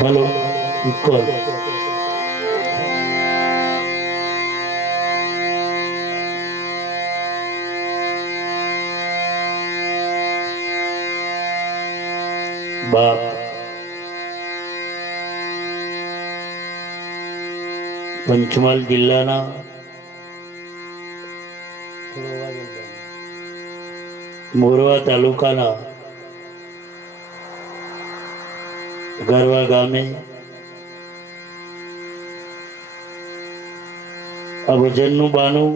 Hello equal बाप पंचमहाल जिल्लाना मोरवा तालुकाना गरवा गामे आ भजनનું બાનું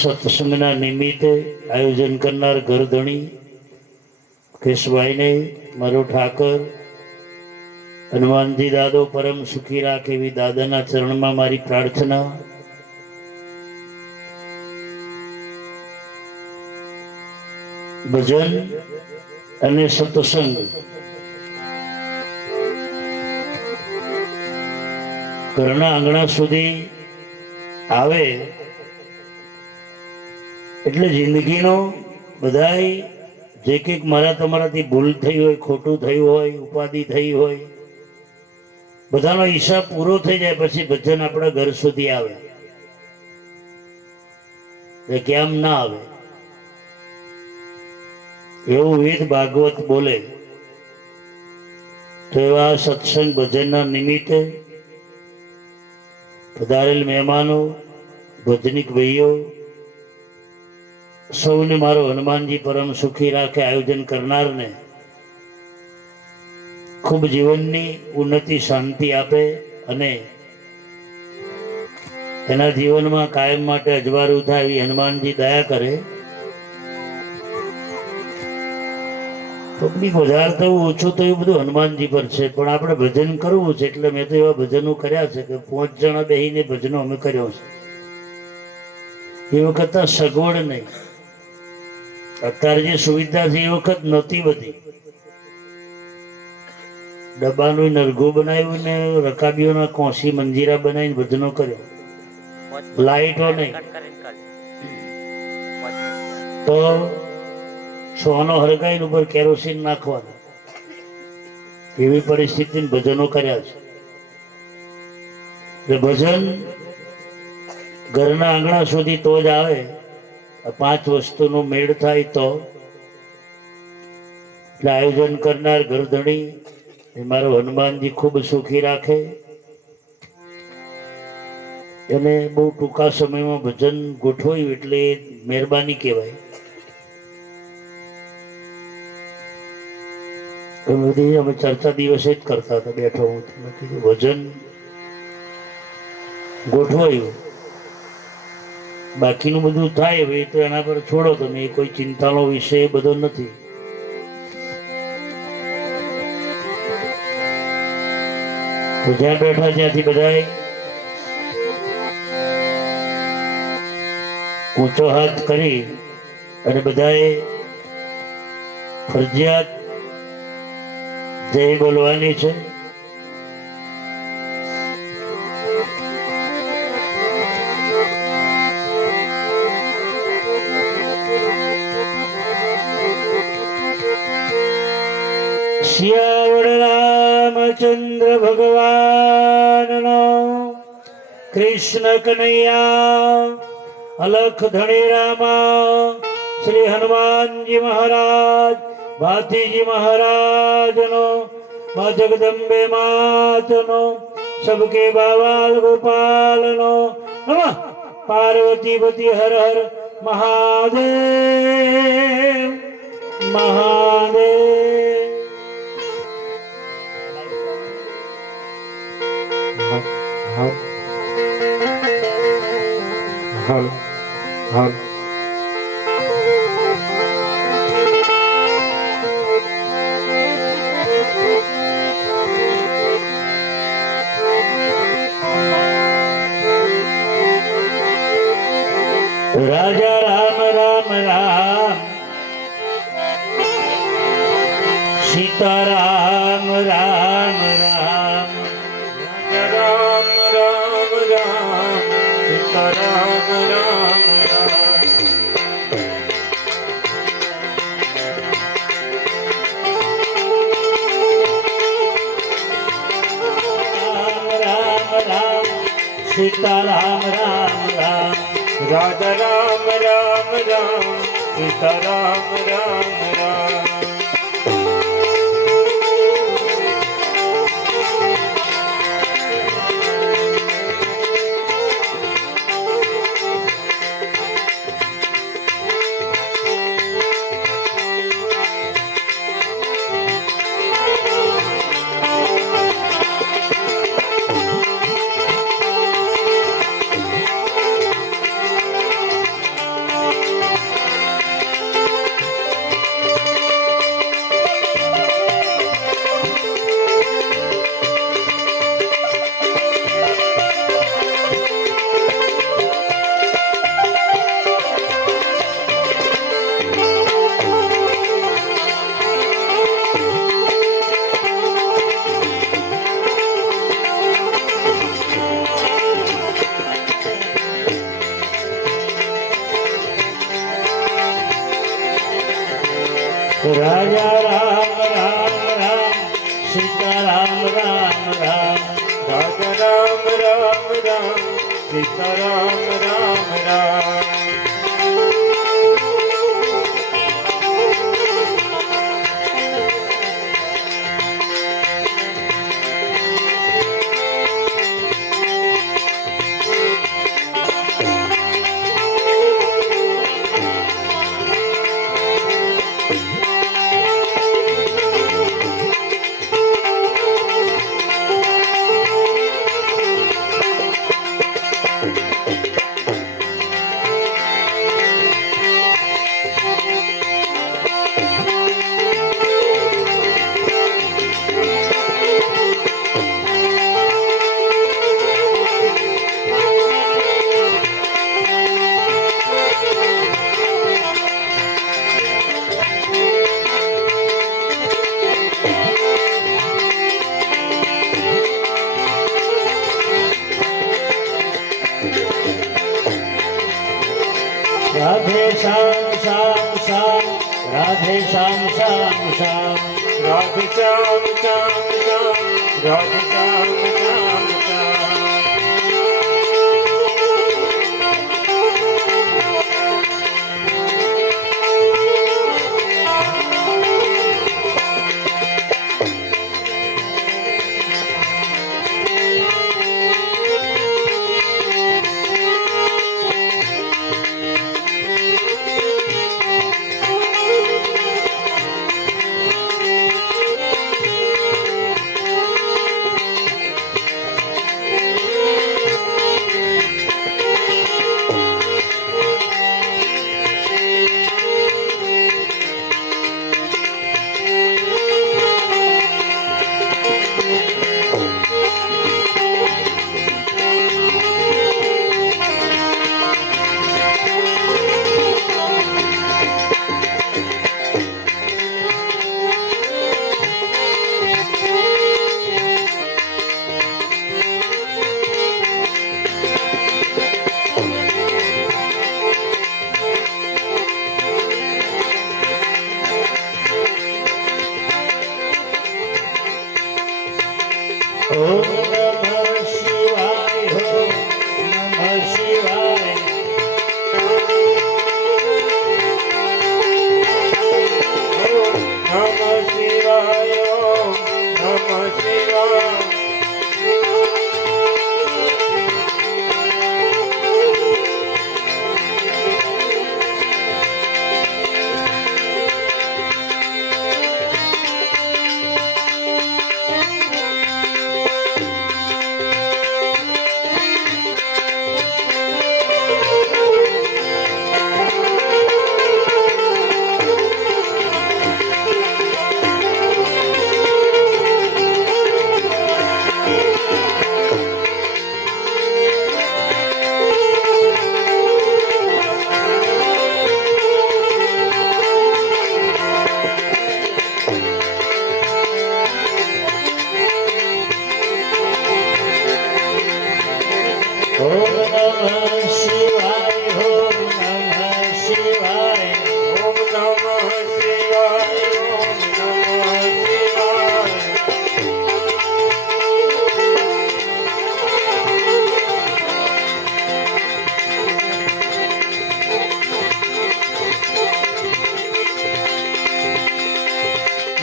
સત્સંગના નિમિત્તે આયોજન કરનાર ઘરધણી કેશભાઈને મારો ઠાકર હનુમાનજી દાદો પરમ સુખી રાખે એવી દાદાના ચરણમાં મારી પ્રાર્થના। ભજન અને સત્સંગ ઘરના આંગણા સુધી આવે એટલે જિંદગીનો બધાય જે કંઈક મારા તમારાથી ભૂલ થઈ હોય, ખોટું થયું હોય, ઉપાધિ થઈ હોય, બધાનો હિસાબ પૂરો થઈ જાય પછી ભજન આપણા ઘર સુધી આવે। કેમ ના આવે? એવું વેદ ભાગવત બોલે। તો એવા સત્સંગ ભજનના નિમિત્તે પધારેલ મહેમાનો, ભજનિક ભાઈઓ સૌને મારો હનુમાનજી પરમ સુખી રાખે આયોજન કરનારને ખૂબ જીવનની ઉન્નતિ શાંતિ આપે અને એના જીવનમાં કાયમ માટે અજવાળું થાય એવી હનુમાનજી દયા કરે। પબ્લિક વધારે થયું ઓછું થયું બધું હનુમાનજી પર છે, પણ આપણે ભજન કરવું છે એટલે મેં તો એવા ભજનો કર્યા છે કે 5 જણા બેહીને ભજનો અમે કર્યો છે। એ વખત સગવડ નહીં, અત્યારે જે સુવિધા છે એ વખત નહોતી બધી। ડબ્બાનું નરગો બનાવ્યું ને રકાબીઓના કોસી મંજીરા બનાવીને ભજનો કર્યો, લાઈટો નહીં તો સોનો હરગાઈને ઉપર કેરોસીન નાખવાના, એવી પરિસ્થિતિને ભજનો કર્યા છે। એટલે ભજન ઘરના આંગણા સુધી તો જ આવે, 5 વસ્તુનો મેળ થાય તો। એટલે આયોજન કરનાર ઘરધણી એ મારો હનુમાનજી ખૂબ સુખી રાખે અને બહુ ટૂંકા સમયમાં ભજન ગોઠવાયું એટલે મહેરબાની કહેવાય। બધી અમે ચર્ચા દિવસે જ કરતા હતા, બેઠો હું કીધું ભજન ગોઠવાયું, બાકીનું બધું થાય હવે તો એના પર છોડો તમે, કોઈ ચિંતાનો વિષય બધો નથી। તો જ્યાં બેઠા ત્યાંથી બધાએ ઊંચો હાથ કરી અને બધાએ ફરજિયાત જય બોલવાની છે। સિયાવડ રામચંદ્ર ભગવાનનો, કૃષ્ણ કનૈયા અલખ ધણી રામા, શ્રી હનુમાનજી મહારાજ, ભાતીજી મહારાજનો, મા જગદંબે માતનો, સબકે બાવાલ ગોપાલનો, નમઃ પાર્વતી પતિ હર હર મહાદેવ મહાદેવ। રામ રામ રામ રામ રામ રામ સીતા રામ રામ રામ રામ રામ સીતા રામ રામ રામ રાધા રામ રામ રામ સીતા રામ રામ રામ રાજા રામ રામ રામ સીતા રામ રામ રામ રાધા રામ રામ રામ સીતા રામ રામ રામ રાધે શ્યામ શ્યામ શ્યામ રાધે શ્યામ શ્યામ શ્યામ રાધે શ્યામ શ્યામ શ્યામ રાધે શ્યામ શ્યામ શ્યામ ઓમ નમઃ શિવાય ઓમ નમઃ શિવાય નમઃ શિવાય નમઃ શિવાય શિવાય ઓમ નમઃ શિવાય ઓમ નમઃ શિવાય ઓમ નમઃ શિવાય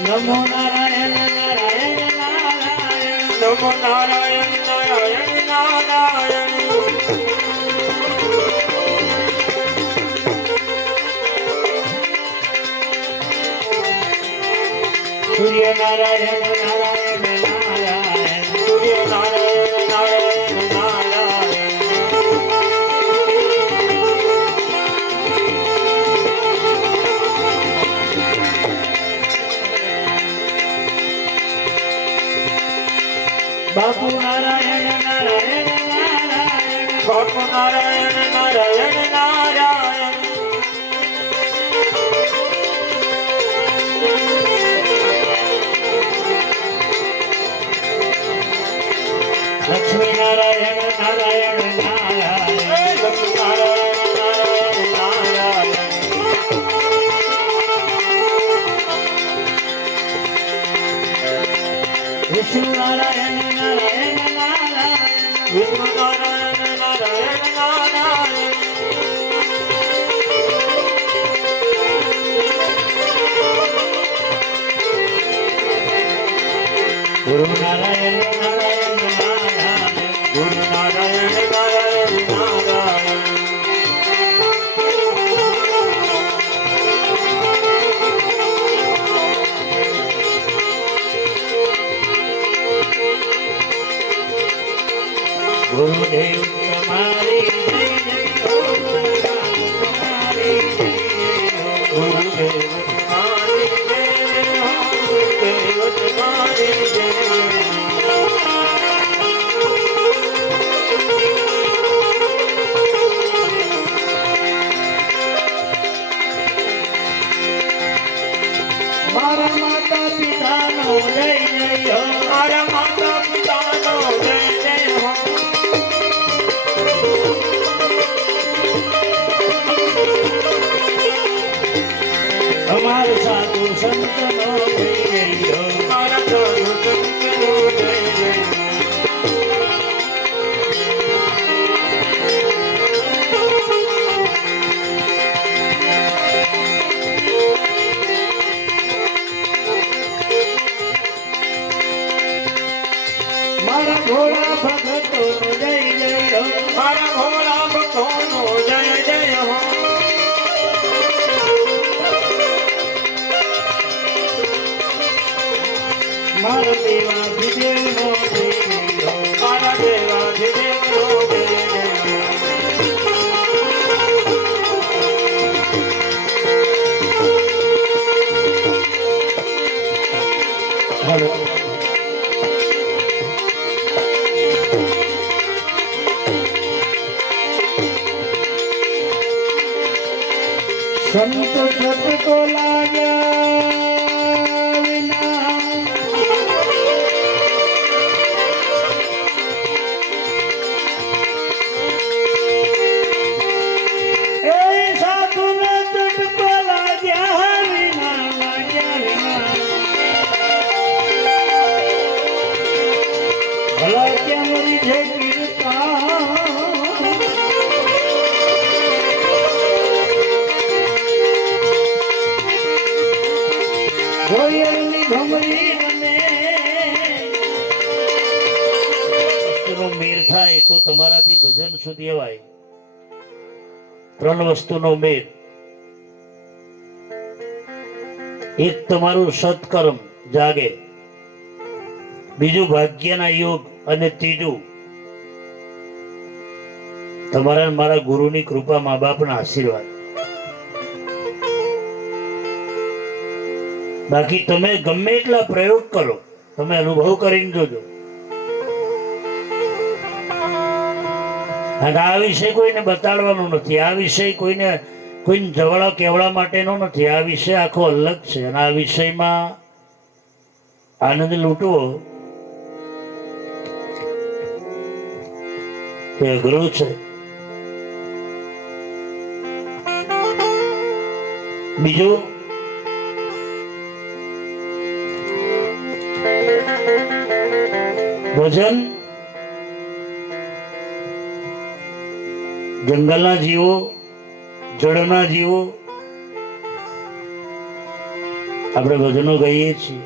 નમો નારાયણ નારાયણ નારાયણ નમો નારાયણ નારાયણ નારાયણ સૂર્ય નારાયણ નારાયણ નારાયણ સૂર્ય નારાયણ નારાયણ નારાયણ બાપુ નારાયણ નારાયણ નારાયણ બાપુ નારાયણ નારાયણ નારાયણ લક્ષ્મી નારાયણ નારાયણ નારાયણ લક્ષ્મી નારાયણ નારાયણ નારાયણ વિષ્ણુ નારાયણ નારાયણ નારાયણ વિષ્ણુ નારાયણ નારાયણ નારાયણ ગુરુ નારાયણ નારાયણ નારાયણ ગુરુ નારાયણ નારાયણ નારાયણ ગુરુદેવ તમારી જય જય હો, તમારી જય જય હો. ગુરુદેવ તમારી જય જય હો, ગુરુદેવ તમારી જય જય હો. મારા માતા પિતાનો જય જય હો. મારા માતા પિતાનો જય જય હો. અમારા સાધુ સંતનો જય જય હો. મારા સાધુ સંતનો જય જય હો. મારા ભોળા ભગતોનો જય જય હો. મારા ભોળા ભક્તોનો જય જય હો. મારા દેવાધિદેવનો જય જય હો. મારા દેવાધિદેવનો જય જય હો. હલો. સંત છટકો લાગ્યા વિના એ સાધુને છટકો લાગ્યા વિના ભલા કેમ રીઝે કીર્તન ગોયલની ભમરી બને વસ્તુનો મેળ થાય તો તમારાથી ભજન સુધી અવાય. ત્રણ વસ્તુનો મેળ. એક તમારું સત્કર્મ જાગે, બીજું ભાગ્યના યોગ, અને ત્રીજું તમારા અને મારા ગુરુની કૃપા, મા બાપના આશીર્વાદ. બાકી તમે ગમે એટલા પ્રયોગ કરો, તમે અનુભવ કરીને જોજો. અને આ વિષય કોઈને બતાડવાનો નથી, આ વિષય કોઈને જવળા કેવડા માટેનો નથી. આ વિષય આખો અલગ છે, અને આ વિષયમાં આનંદ લૂંટવો એ અઘરો છે. બીજું ભજન જંગલના જીવો, જળના જીવો આપણે ભજનો ગાઈએ છીએ,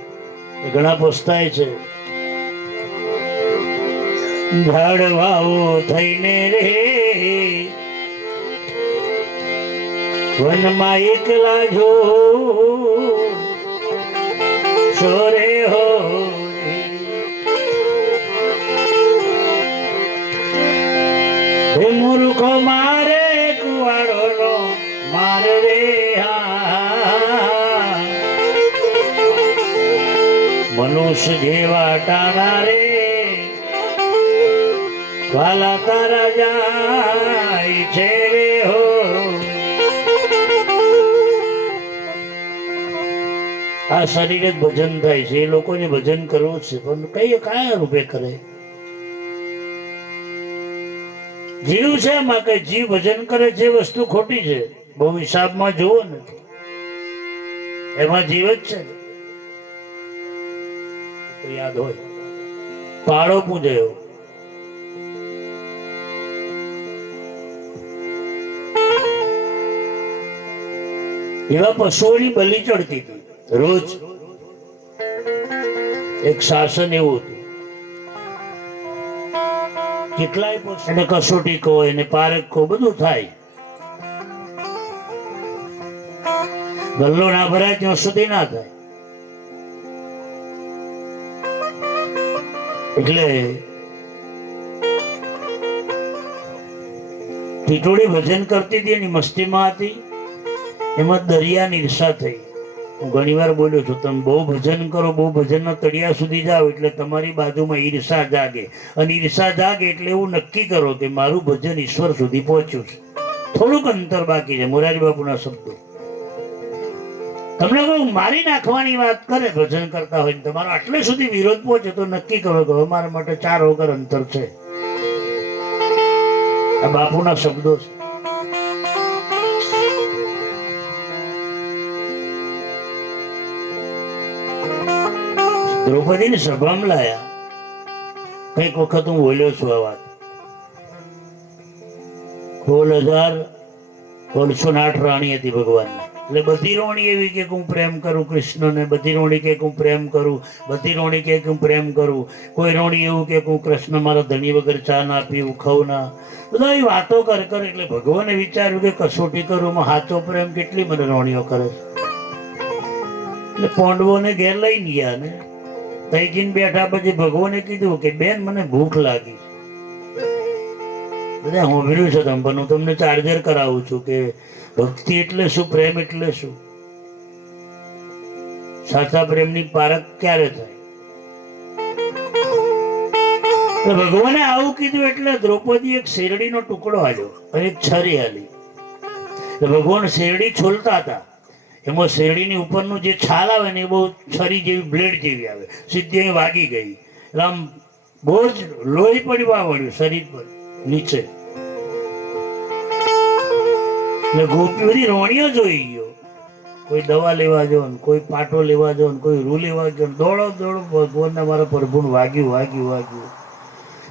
એ ઘણા પસ્તાય છે. ઝાડવાઓ થઈને રે વનમાં એકલા જો સોરે હો હે મૂર્ખો મારે કુવાડો નો મારે રે હા મનુષ્ય જેવા ટાણા રે વાલા તારા જાય છે રે હો. આ શરીરે જ ભજન થાય છે, એ લોકોને ભજન કરવું છે પણ કયા રૂપે કરે? જીવ છે એમાં કઈ જીવ ભજન કરે છે વસ્તુ ખોટી છે, બહુ હિસાબમાં જોવો નથી, એમાં જીવ જ છે. યાદ હોય પાડો પૂજાયો, એવા પશુઓની બલિ ચડતી હતી રોજ. એક શાસન એવું હતું, કેટલાય પશુ એને કસોટી કહો, એને પારક કહો, બધું થાય. ગલ્લો ના ભરાય ત્યાં સુધી ના થાય. એટલે ટીટોળી ભજન કરતી હતી, એની મસ્તીમાં હતી. એમાં દરિયાની ઈર્ષા થઈ. હું ઘણી વાર બોલ્યો છું, તમે બહુ ભજન કરો, બહુ ભજનના તળિયા સુધી જાઓ એટલે તમારી બાજુમાં ઈર્ષા જાગે, અને ઈર્ષા જાગે એટલે એવું નક્કી કરો કે મારું ભજન ઈશ્વર સુધી પહોંચ્યું છે, થોડુંક અંતર બાકી છે. મોરારી બાપુના શબ્દો તમને કહું, મારી નાખવાની વાત કરે ભજન કરતા હોય, તમારો આટલે સુધી વિરોધ પહોંચે તો નક્કી કરો કે અમારા માટે 4 વગર અંતર છે. આ બાપુના શબ્દો છે. દ્રૌપદીને સભામાં લાયા. કઈક વખત હું બોલ્યો છું આ વાત. 16,108 રાણી હતી ભગવાનની. એટલે બધી રોણી એવી કે હું પ્રેમ કરું કૃષ્ણને, બધી રોણી કે હું પ્રેમ કરું, બધી રોણી કે હું પ્રેમ કરું. કોઈ રોણી એવું કે હું કૃષ્ણ મારા ધણી વગર ચા ના પીવું, ખાઉં ના. બધા એ વાતો કર એટલે ભગવાને વિચાર્યું કે કસોટી કરું, સાચો પ્રેમ કેટલી મને રોણીઓ કરે છે. એટલે પાંડવોને ઘેર લઈને ગયા ને તૈજીને બેઠા. પછી ભગવાને કીધું કે બેન મને ભૂખ લાગી. બધા હોંભર્યું છે તમે, પણ હું તમને ચાર્જર કરાવું છું કે ભક્તિ એટલે શું, પ્રેમ એટલે શું, સાચા પ્રેમની પારખ ક્યારે થાય. ભગવાને આવું કીધું એટલે દ્રૌપદી એક શેરડીનો ટુકડો આલ્યો અને એક છરી આલી. ભગવાન શેરડી છોલતા હતા, એમાં શેરડીની ઉપરનું જે છાલ આવે ને એ બહુ છરી જેવી બ્લેડ જેવી આવે, સીધી અહીં વાગી ગઈ. આમ બહુ જ લોહી પડવા વળ્યું શરીર પર નીચે. એટલે ગોપી બધી રોણીઓ જોઈ ગયો. કોઈ દવા લેવા જો ને કોઈ પાટો લેવા જો ને કોઈ રૂ લેવા ગયો, દોડો ભગવાનને મારા પ્રભુને વાગ્યું.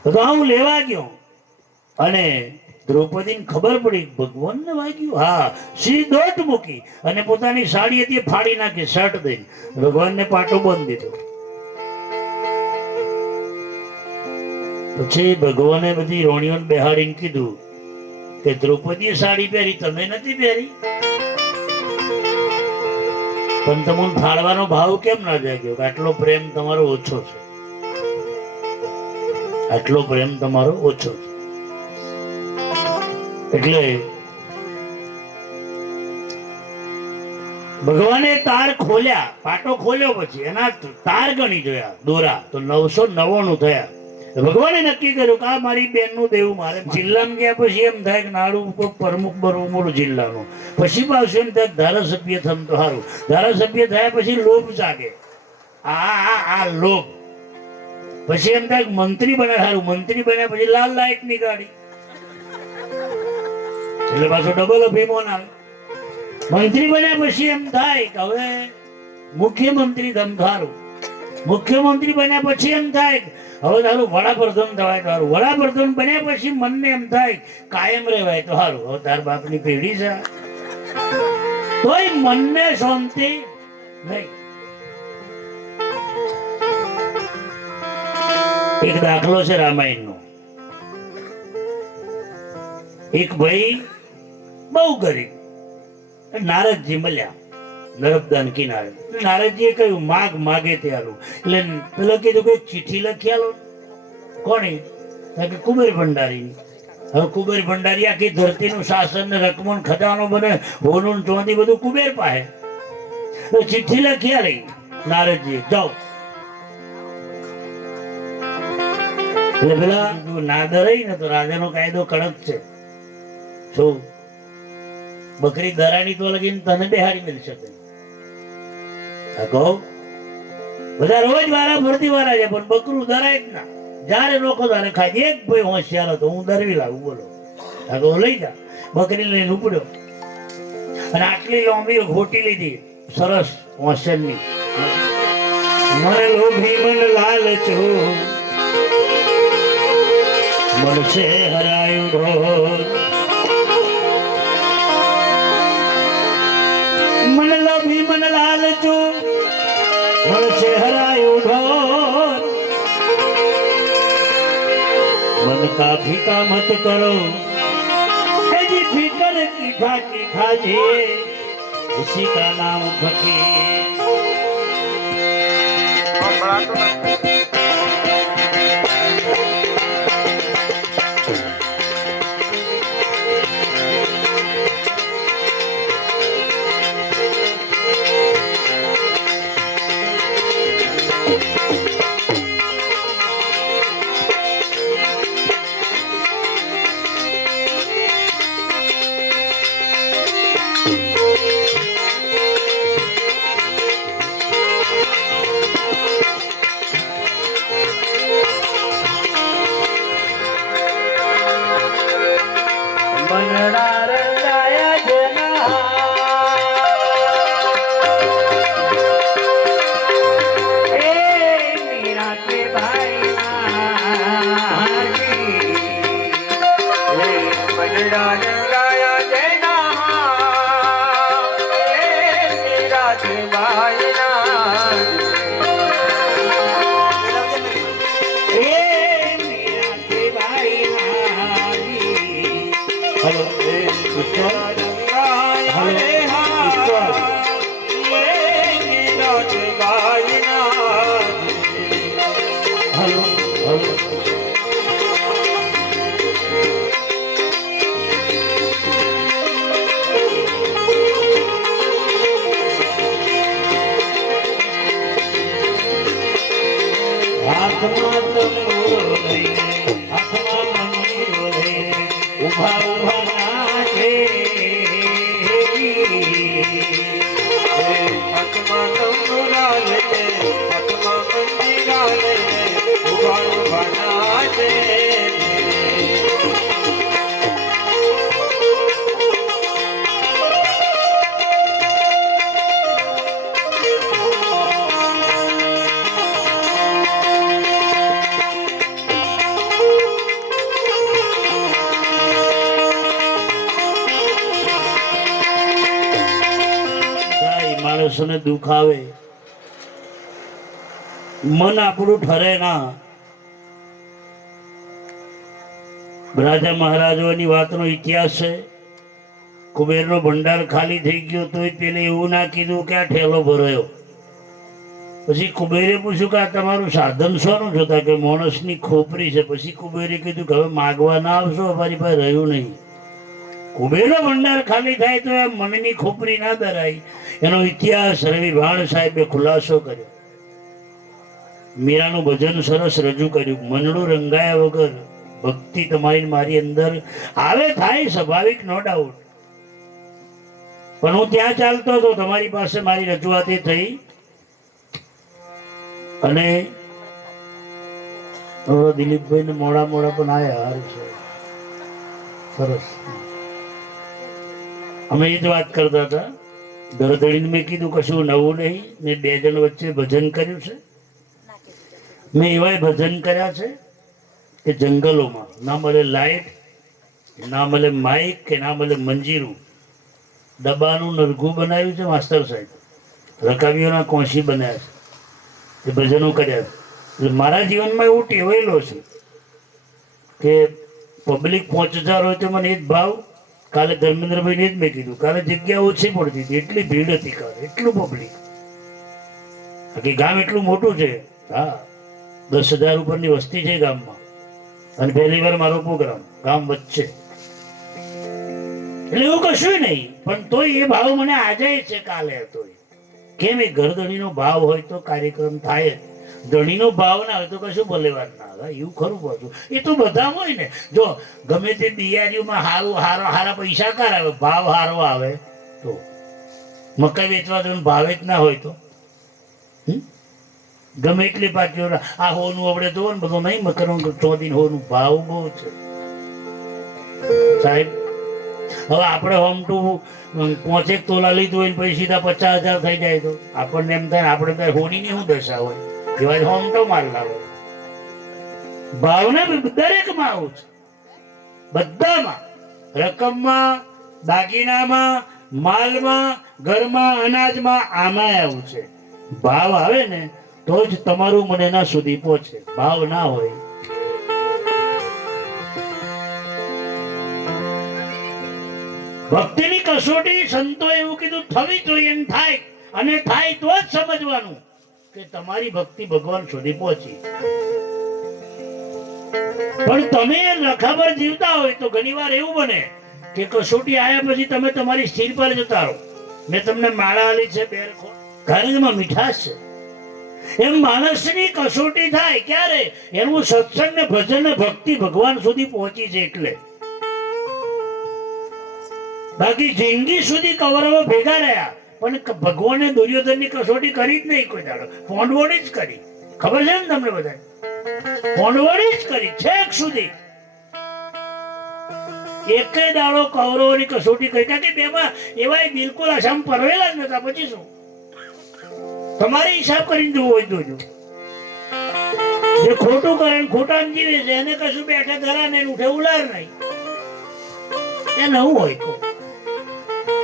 તો હું લેવા ગયો અને દ્રૌપદીને ખબર પડી ભગવાનને વાગ્યું. હા, સીધી દોટ મૂકી અને પોતાની સાડી હતી ફાડી નાખી, શર્ટ દઈને ભગવાનને પાટો બંધ દીધો. પછી ભગવાને બધી રોણીઓને બેહાડીને કીધું કે દ્રૌપદીએ સાડી પહેરી, તમે નથી પહેરી, પણ તમને ફાળવાનો ભાવ કેમ ના જાગ્યો? આટલો પ્રેમ તમારો ઓછો છે, આટલો પ્રેમ તમારો ઓછો છે. એટલે ભગવાને તાર ખોલ્યા, પાટો ખોલ્યો, પછી એના તાર ગણી જોયા દોરા તો 999 થયા. ભગવાને નક્કી કર્યું કે આ મારી બેનનું દેવું મારે. જિલ્લામાં ગયા પછી એમ થાય કે નાડું પ્રમુખ બનવું મોડું જિલ્લાનું, પછી પાછું એમ થાય ધારાસભ્ય થમ તો સારું. ધારાસભ્ય થયા પછી લોભ જાગે, આ લોભ. પછી એમ થાય મંત્રી બને સારું, મંત્રી બન્યા પછી લાલ લાઈટ ની ગાડી, એટલે પાછો ડબલ અભિમાન આવે. મંત્રી બન્યા પછી એમ થાય કે હવે મુખ્યમંત્રી ધમધારું. મુખ્યમંત્રી બન્યા પછી એમ થાય કે હવે તારું વડાપ્રધાન થવાય તો સારું. વડાપ્રધાન બન્યા પછી મનને એમ થાય કાયમ રહેવાય તો સારું. હવે તાર બાપની પેઢી છે તોય મનને શાંતિ નહીં. એક દાખલો છે રામાયણનો. એક ભાઈ બહુ ગરીબ, નારદજી મળ્યા નર્મદાના કિનારે. નારદજીએ કહ્યું માગ માગે ત્યારું. એટલે પેલો કીધું કે ચિઠ્ઠી લખી આલો. કોને? કે કુબેર ભંડારી. હવે કુબેર ભંડારી આખી ધરતીનું શાસન ને રકમન ખજાનો બને હોનું ચોંધી બધું કુબેર પાસે. તો ચિઠ્ઠી લખી આલી નારદજી, જાઓ. એટલે પેલા નાદર રહી ને તો રાજાનો કાયદો કડક છે. શું? બકરી દરાણી તો લગીને તને બેહાડી મળશે. કહો બધા રોજ વારા ફરતી વારા છે પણ બકરું દરાય જ ના. જ્યારે રોકો તારે ખાઈ. એક ભાઈ હોશિયાર હતો, હું દરવી લાવું. બોલો આ કહો લઈ જા. બકરી લઈને ઉપડ્યો અને આટલી લાંબી ઘોટી લીધી સરસ હોશિયારની. મન લોભી મન લાલચો મળશે હરાયું ઢોર. મન લોભી મન લાલચો મળશે હરાયું ઢોર. मन का फीका मत करो, जी फिकर की फाकी खाजे उसी का नाम फकीर. માણસોને દુઃખ આવે, મન આપણું ઠરે ના. રાજા મહારાજોની વાતનો ઇતિહાસ છે. કુબેરનો ભંડાર ખાલી થઈ ગયો તો પેલે એવું ના કીધું કે આ ઠેલો ભરાયો. પછી કુબેરે પૂછ્યું કે આ તમારું સાધન શોનું જોતા કે માણસની ખોપરી છે. પછી કુબેરે કીધું કે હવે માગવા ના આવશો, અમારી પાસે રહ્યું નહીં. કુબેરનો ભંડાર ખાલી થાય તો આ મનની ખોપરી ના ધરાય. એનો ઇતિહાસ રવિ ભાણ સાહેબે ખુલાસો કર્યો. મીરાનું ભજન સરસ રજૂ કર્યું. મનડું રંગાયા વગર ભક્તિ તમારી મારી અંદર આવે થાય સ્વાભાવિક, નો ડાઉટ. પણ હું ત્યાં ચાલતો હતો, તમારી પાસે મારી રજૂઆત થઈ અને દિલીપભાઈ ને મોડા પણ આયા. હાર છે સરસ. અમે એ જ વાત કરતા હતા. દરદડીને મેં કીધું કશું નવું નહીં. મેં 2 જણ વચ્ચે ભજન કર્યું છે. મેં એવાય ભજન કર્યા છે કે જંગલોમાં ના મળે લાઈટ, ના મળે માઇક કે ના મળે મંજીરું. ડબ્બાનું નરઘું બનાવ્યું છે માસ્ટર સાહેબ, રકાબીઓના કોશી બનાવ્યા છે, એ ભજનો કર્યા છે. એટલે મારા જીવનમાં એવું ટેવાયેલો છે કે પબ્લિક 5000 હોય તો મને એ જ ભાવ. કાલે ધર્મેન્દ્રભાઈને જ મેં કીધું, કાલે જગ્યા ઓછી પડતી હતી, એટલી ભીડ હતી કાલે, એટલું પબ્લિક. બાકી ગામ એટલું મોટું છે. હા, 10,000 ઉપરની વસ્તી છે ગામમાં, અને પહેલી વાર મારો પ્રોગ્રામ ગામ વચ્ચે. એટલે એવું કશું નહીં, પણ તોય એ ભાવ મને આજે છે, કાલે હતો. કેમ? એ ઘરધણીનો ભાવ હોય તો કાર્યક્રમ થાય જ. ધણીનો ભાવ ના હોય તો કશું ભલેવાર ના આવે. એવું ખરું પાછું. એ તો બધા હોય ને. જો ગમે તે બિયારીઓમાં હારા પૈસા કાર આવે, ભાવ હારો આવે તો. મકાઈ વેચવા તો ભાવે જ ના હોય તો ગમે એટલી પાકીઓ. આ હોનું આપણે જોવો ને બધું નહીં મકરનું 14 હોનું ભાવ બહુ છે સાહેબ. હવે આપણે હોમ ટુ 5 તોલા લીધું હોય ને પછી સીધા 50,000 થઈ જાય તો આપણને એમ થાય, આપણે ત્યાં હોનીની શું દશા હોય. એવા હોમ તો માલ લાવે. ભાવના દરેકમાં આવું છે, બધામાં, રકમમાં, દાગીનામાં, માલમાં, ઘરમાં, અનાજમાં, આમાં આવું છે. ભાવ આવે ને તો જ તમારું મને એના સુધી પહોંચે. ભાવ ના હોય. ભક્તિની કસોટી સંતો એવું કીધું થવી જોઈએ, એમ થાય. અને થાય તો જ સમજવાનું કે તમારી ભક્તિ ભગવાન સુધી પહોંચી. પણ તમે લખાભર જીવતા હોય તો ઘણીવાર એવું બને કે કસોટી આવ્યા પછી તમે તમારી સ્થિર પર જતા રહો. મેં તમને માળા આલી છે બેરખો, કારણ કે એમાં મીઠાશ છે. એમ માણસની કસોટી થાય ક્યારે? એનું સત્સંગ ને ભજન ને ભક્તિ ભગવાન સુધી પહોંચી છે એટલે. બાકી જિંદગી સુધી કૌરવો ભેગા રહ્યા પણ ભગવાને દુર્યોધનની કસોટી કરી જ નહીં કોઈ દાડો. પોંડવોની જ કરી. ખબર છે ને તમને બધા? પોંડવોની જ કરી છેક સુધી. એકેય દાડો કૌરવોની કસોટી કરી, કારણ કે બેમાં એવા બિલકુલ આસામ પરવેલા જ નતા. પછી શું? તમારે હિસાબ કરીને જોવું હોય તો જો. જે ખોટું કરે ખોટા જીવે છે એને કશું બેઠા ધરા ને ઉઠે ઉલાર નહીં. એ નવું હોય તો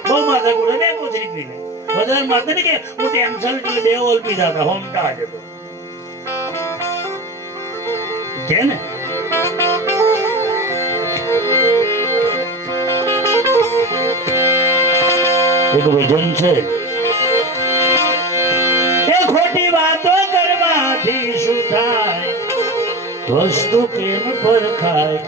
બહુ માથા ગુડે બે કોથરી પી લે. વધારે માથા ને કે હું ટેન્શન એટલે 2 ઓલ પીધા હતા હોમટા આજે તો છે ને. એક ભજન છે, એ ખોટી વાતો કરવાથી શું થાય, વસ્તુ કેમ પરખાય.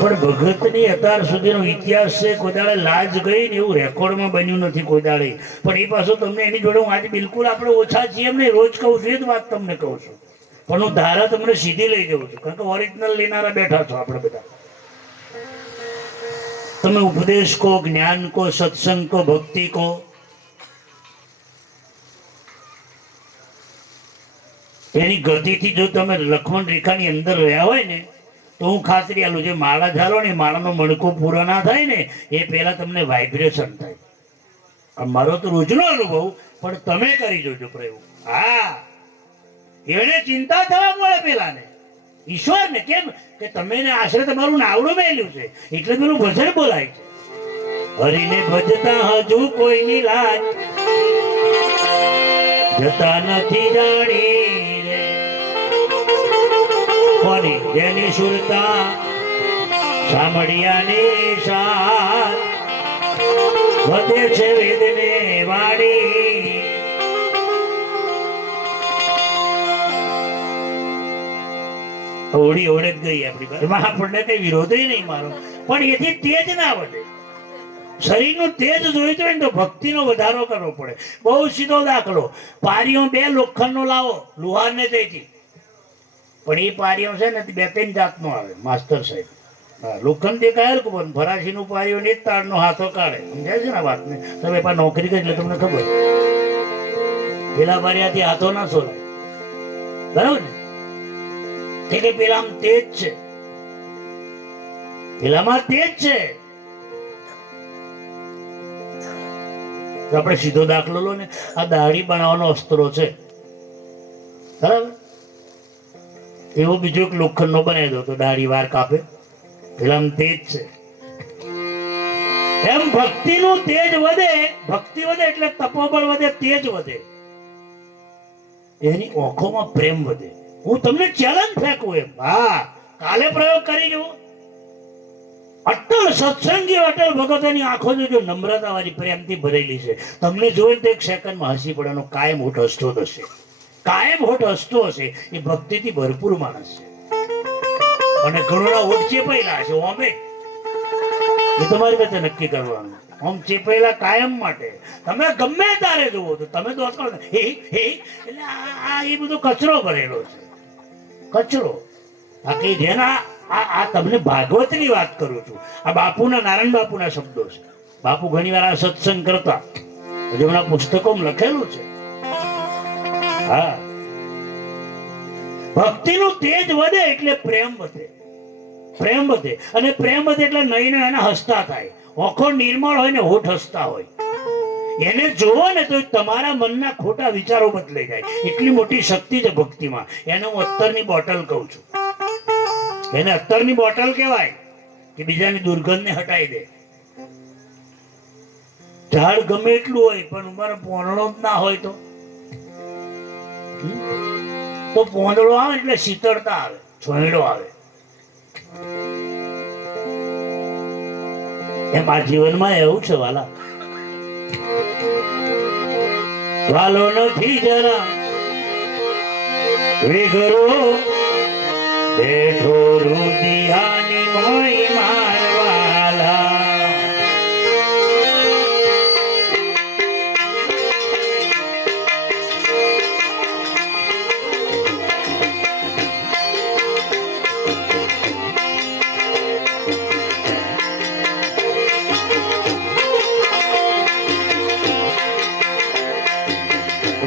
પણ ભગતની અત્યાર સુધીનો ઇતિહાસ છે, કોઈ દાડે લાજ ગઈ ને એવું રેકોર્ડમાં બન્યું નથી કોઈ દાડે. પણ એ પાછું તમને એની જોડે હું આજે બિલકુલ આપણે ઓછા છીએ એમ નહીં, રોજ કહું છું એ જ વાત તમને કહું છું. પણ હું ધારા તમને સીધી લઈ જઉં છું, કારણ કે ઓરિજિનલ લેનારા બેઠા છો આપણે બધા. તમે ઉપદેશ કહો, જ્ઞાન કહો, સત્સંગ કહો, ભક્તિ કહો, એની ગતિથી જો તમે લક્ષ્મણ રેખાની અંદર રહ્યા હોય ને તો હું ખાતરી આલું, જે માળા ઝાલો ને માળાનો મણકો પૂરો ના થાય ને એ પહેલા તમને વાઇબ્રેશન થાય. મારો તો રોજનો અનુભવ, પણ તમે કરી જોજો પ્રયોગ. હા, એને ચિંતા થવા મળે પેલાને, ઈશ્વરને. કેમ કે તમે આશરે તમારું નાવડું મેલ્યું છે એટલે પેલું ભજન બોલાય છે, હરિને ભજતા હજુ કોઈની લાજ જતા નથી જાણી રે. કોની? જેની સુરતા સાંભળ્યાની સાથ વધે છે વેદને વાણી. ઓળી ઓળે જ ગઈ આપણી. એમાં આપણને કઈ વિરોધ નહીં મારો, પણ એથી તેજ ના વધે. શરીરનું તેજ જોઈતું હોય ને તો ભક્તિનો વધારો કરવો પડે. બહુ સીધો દાખલો, પારીઓ 2 લોખંડનો લાવો લુહાર ને તેથી, પણ એ પારીઓ છે ને 2-3 જાતનો આવે માસ્ટર સાહેબ. હા, લોખંડ દેખાય પણ ફરાસીનું પારીઓ ને જ તારનો હાથો કાઢે. સમજાય છે ને વાતને? તમે પણ નોકરી કરી એટલે તમને ખબર. પેલા પારિયાથી હાથો ના સોલાય, બરાબર ને? કે પેલા તેજ છે, પેલામાં તેજ છે. તો આપણે સીધો દાખલો લો ને, આ દાઢી બનાવવાનો અસ્ત્રો છે, બરાબર? એવો બીજો એક લોખંડનો બનાવી દો તો દાઢી વાર કાપે? પેલા તેજ છે. એમ ભક્તિનું તેજ વધે, ભક્તિ વધે એટલે તપોબળ વધે, તેજ વધે, એની આંખોમાં પ્રેમ વધે. હું તમને ચેલેન્જ ફેંકું એમ, હા, કાલે પ્રયોગ કરી જુઓ. અટલ સત્સંગી અટલ ભગતોની આંખો જો નમ્રતા વાળી પ્રેમથી ભરેલી છે, તમને જોઈને તો એક સેકન્ડમાં હસી પડવાનો, કાયમ હોઠ હસતો જ હશે, કાયમ હોઠ હસતો હશે. એ ભક્તિથી ભરપૂર માણસ છે. અને ઘણોના હોઠ ચેપાયેલા છે ઓમે, એ તમારી પાસે નક્કી કરવાનું. આમ ચેપાયેલા કાયમ માટે તમે ગમે તારે જુઓ તો તમે તો હે હે એટલે આ એ બધો કચરો ભરેલો છે, કચરો. બાકી જેના આ તમને ભાગવતની વાત કરું છું. આ બાપુના, નારાયણ બાપુના શબ્દો છે. બાપુ ઘણી વાર આ સત્સંગ કરતા, હજુ એમના પુસ્તકોમાં લખેલું છે. હા, ભક્તિનું તેજ વધે એટલે પ્રેમ વધે, પ્રેમ વધે. અને પ્રેમ વધે એટલે નહીં એના હસતા થાય. આંખો નિર્મળ હોય ને હોઠ હસતા હોય. એને જોવો ને તો તમારા મનના ખોટા વિચારો બદલાઈ જાય. એટલી મોટી શક્તિ છે ભક્તિમાં. એને હું અત્તરની બોટલ કહું છું. એને અત્તરની બોટલ કહેવાય કે બીજાની દુર્ગંધને હટાવી દે. ઝાડ ગમે એટલું હોય પણ ઉંમર પોંદડો જ ના હોય તો પોંદડો આવે એટલે શીતળતા આવે, છોંયડો આવે. એમ આ જીવનમાં એવું છે વાલા, વાલો નથી જરા વિઘરો બેઠો રુદિયાની મોઈ મારવાલા.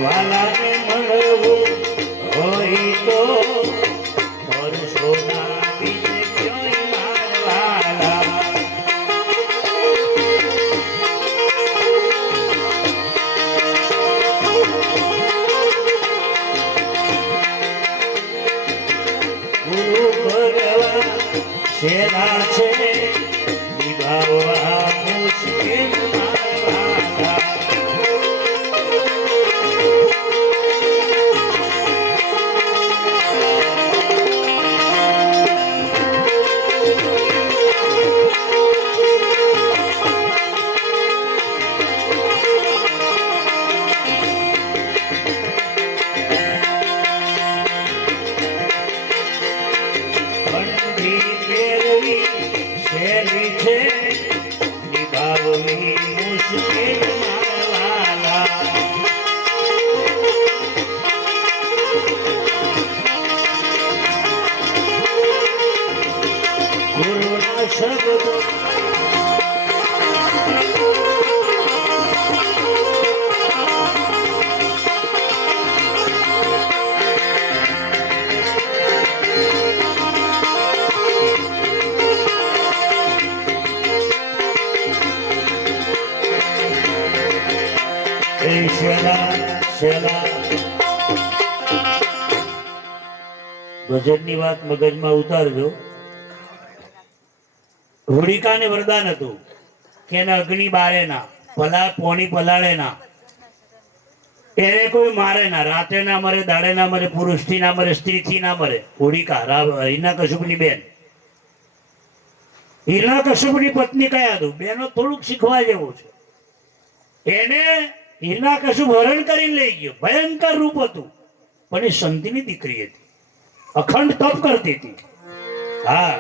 વાલાને મળવું હોય તો વર્ષોના બીજે ક્યોય મારવાલા. ગુરુ ભગવાન શેના છે નિભાવવા મુશ્કેલ મારવાલા. ભજનની વાત મગજમાં ઉતારજો. હોળિકાને વરદાન હતું કે એને અગ્નિ બારે ના, પોણી પલાળે ના, એને કોઈ મારે ના, રાતે ના મરે, દાડે ના મરે, પુરુષથી ના મરે, સ્ત્રીથી ના મરે. હોળિકા હિરણ્યકશ્યપની બેન, હિરણ્યકશ્યપની પત્ની કયા હતું? બેનો થોડુંક શીખવા જેવું છે. એને હિરણ્યકશ્યપ હરણ કરીને લઈ ગયો, ભયંકર રૂપ હતું, પણ એ સંતની દીકરી હતી, અખંડ તપ કરતી હતી. હા,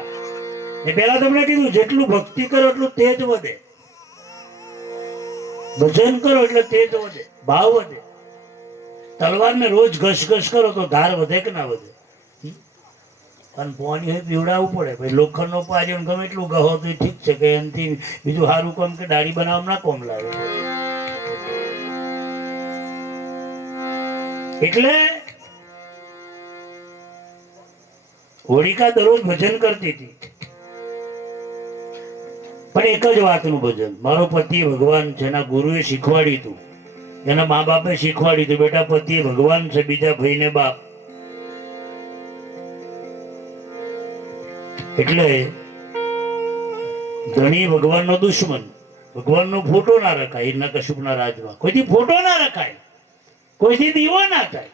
એ પેલા તમને કીધું જેટલું ભક્તિ કરો એટલું તેજ વધે, ભજન કરો એટલે તેજ વધે, ભાવ વધે. તલવારને રોજ ઘસઘસ કરો તો ધાર વધે કે ના વધે? અને પોણી હોય પીવડાવવું પડે. ભાઈ લોખંડનો પાજો ગમે એટલું ગહો તો ઠીક છે કે એનાથી બીજું સારું કામ કે દાઢી બનાવવા ના કોમ લાવે. એટલે હોળિકા દરરોજ ભજન કરતી હતી, પણ એક જ વાતનું ભજન. મારો પતિ ભગવાન છે, એના ગુરુએ શીખવાડ્યું હતું, એના મા બાપે શીખવાડ્યું હતું, બેટા પતિ ભગવાન છે, બીજા ભાઈને બાપ. એટલે ધણી ભગવાનનો દુશ્મન, ભગવાનનો ફોટો ના રખાય. હિરણ્યકશ્યપના રાજમાં કોઈથી ફોટો ના રખાય, કોઈથી દીવો ના થાય.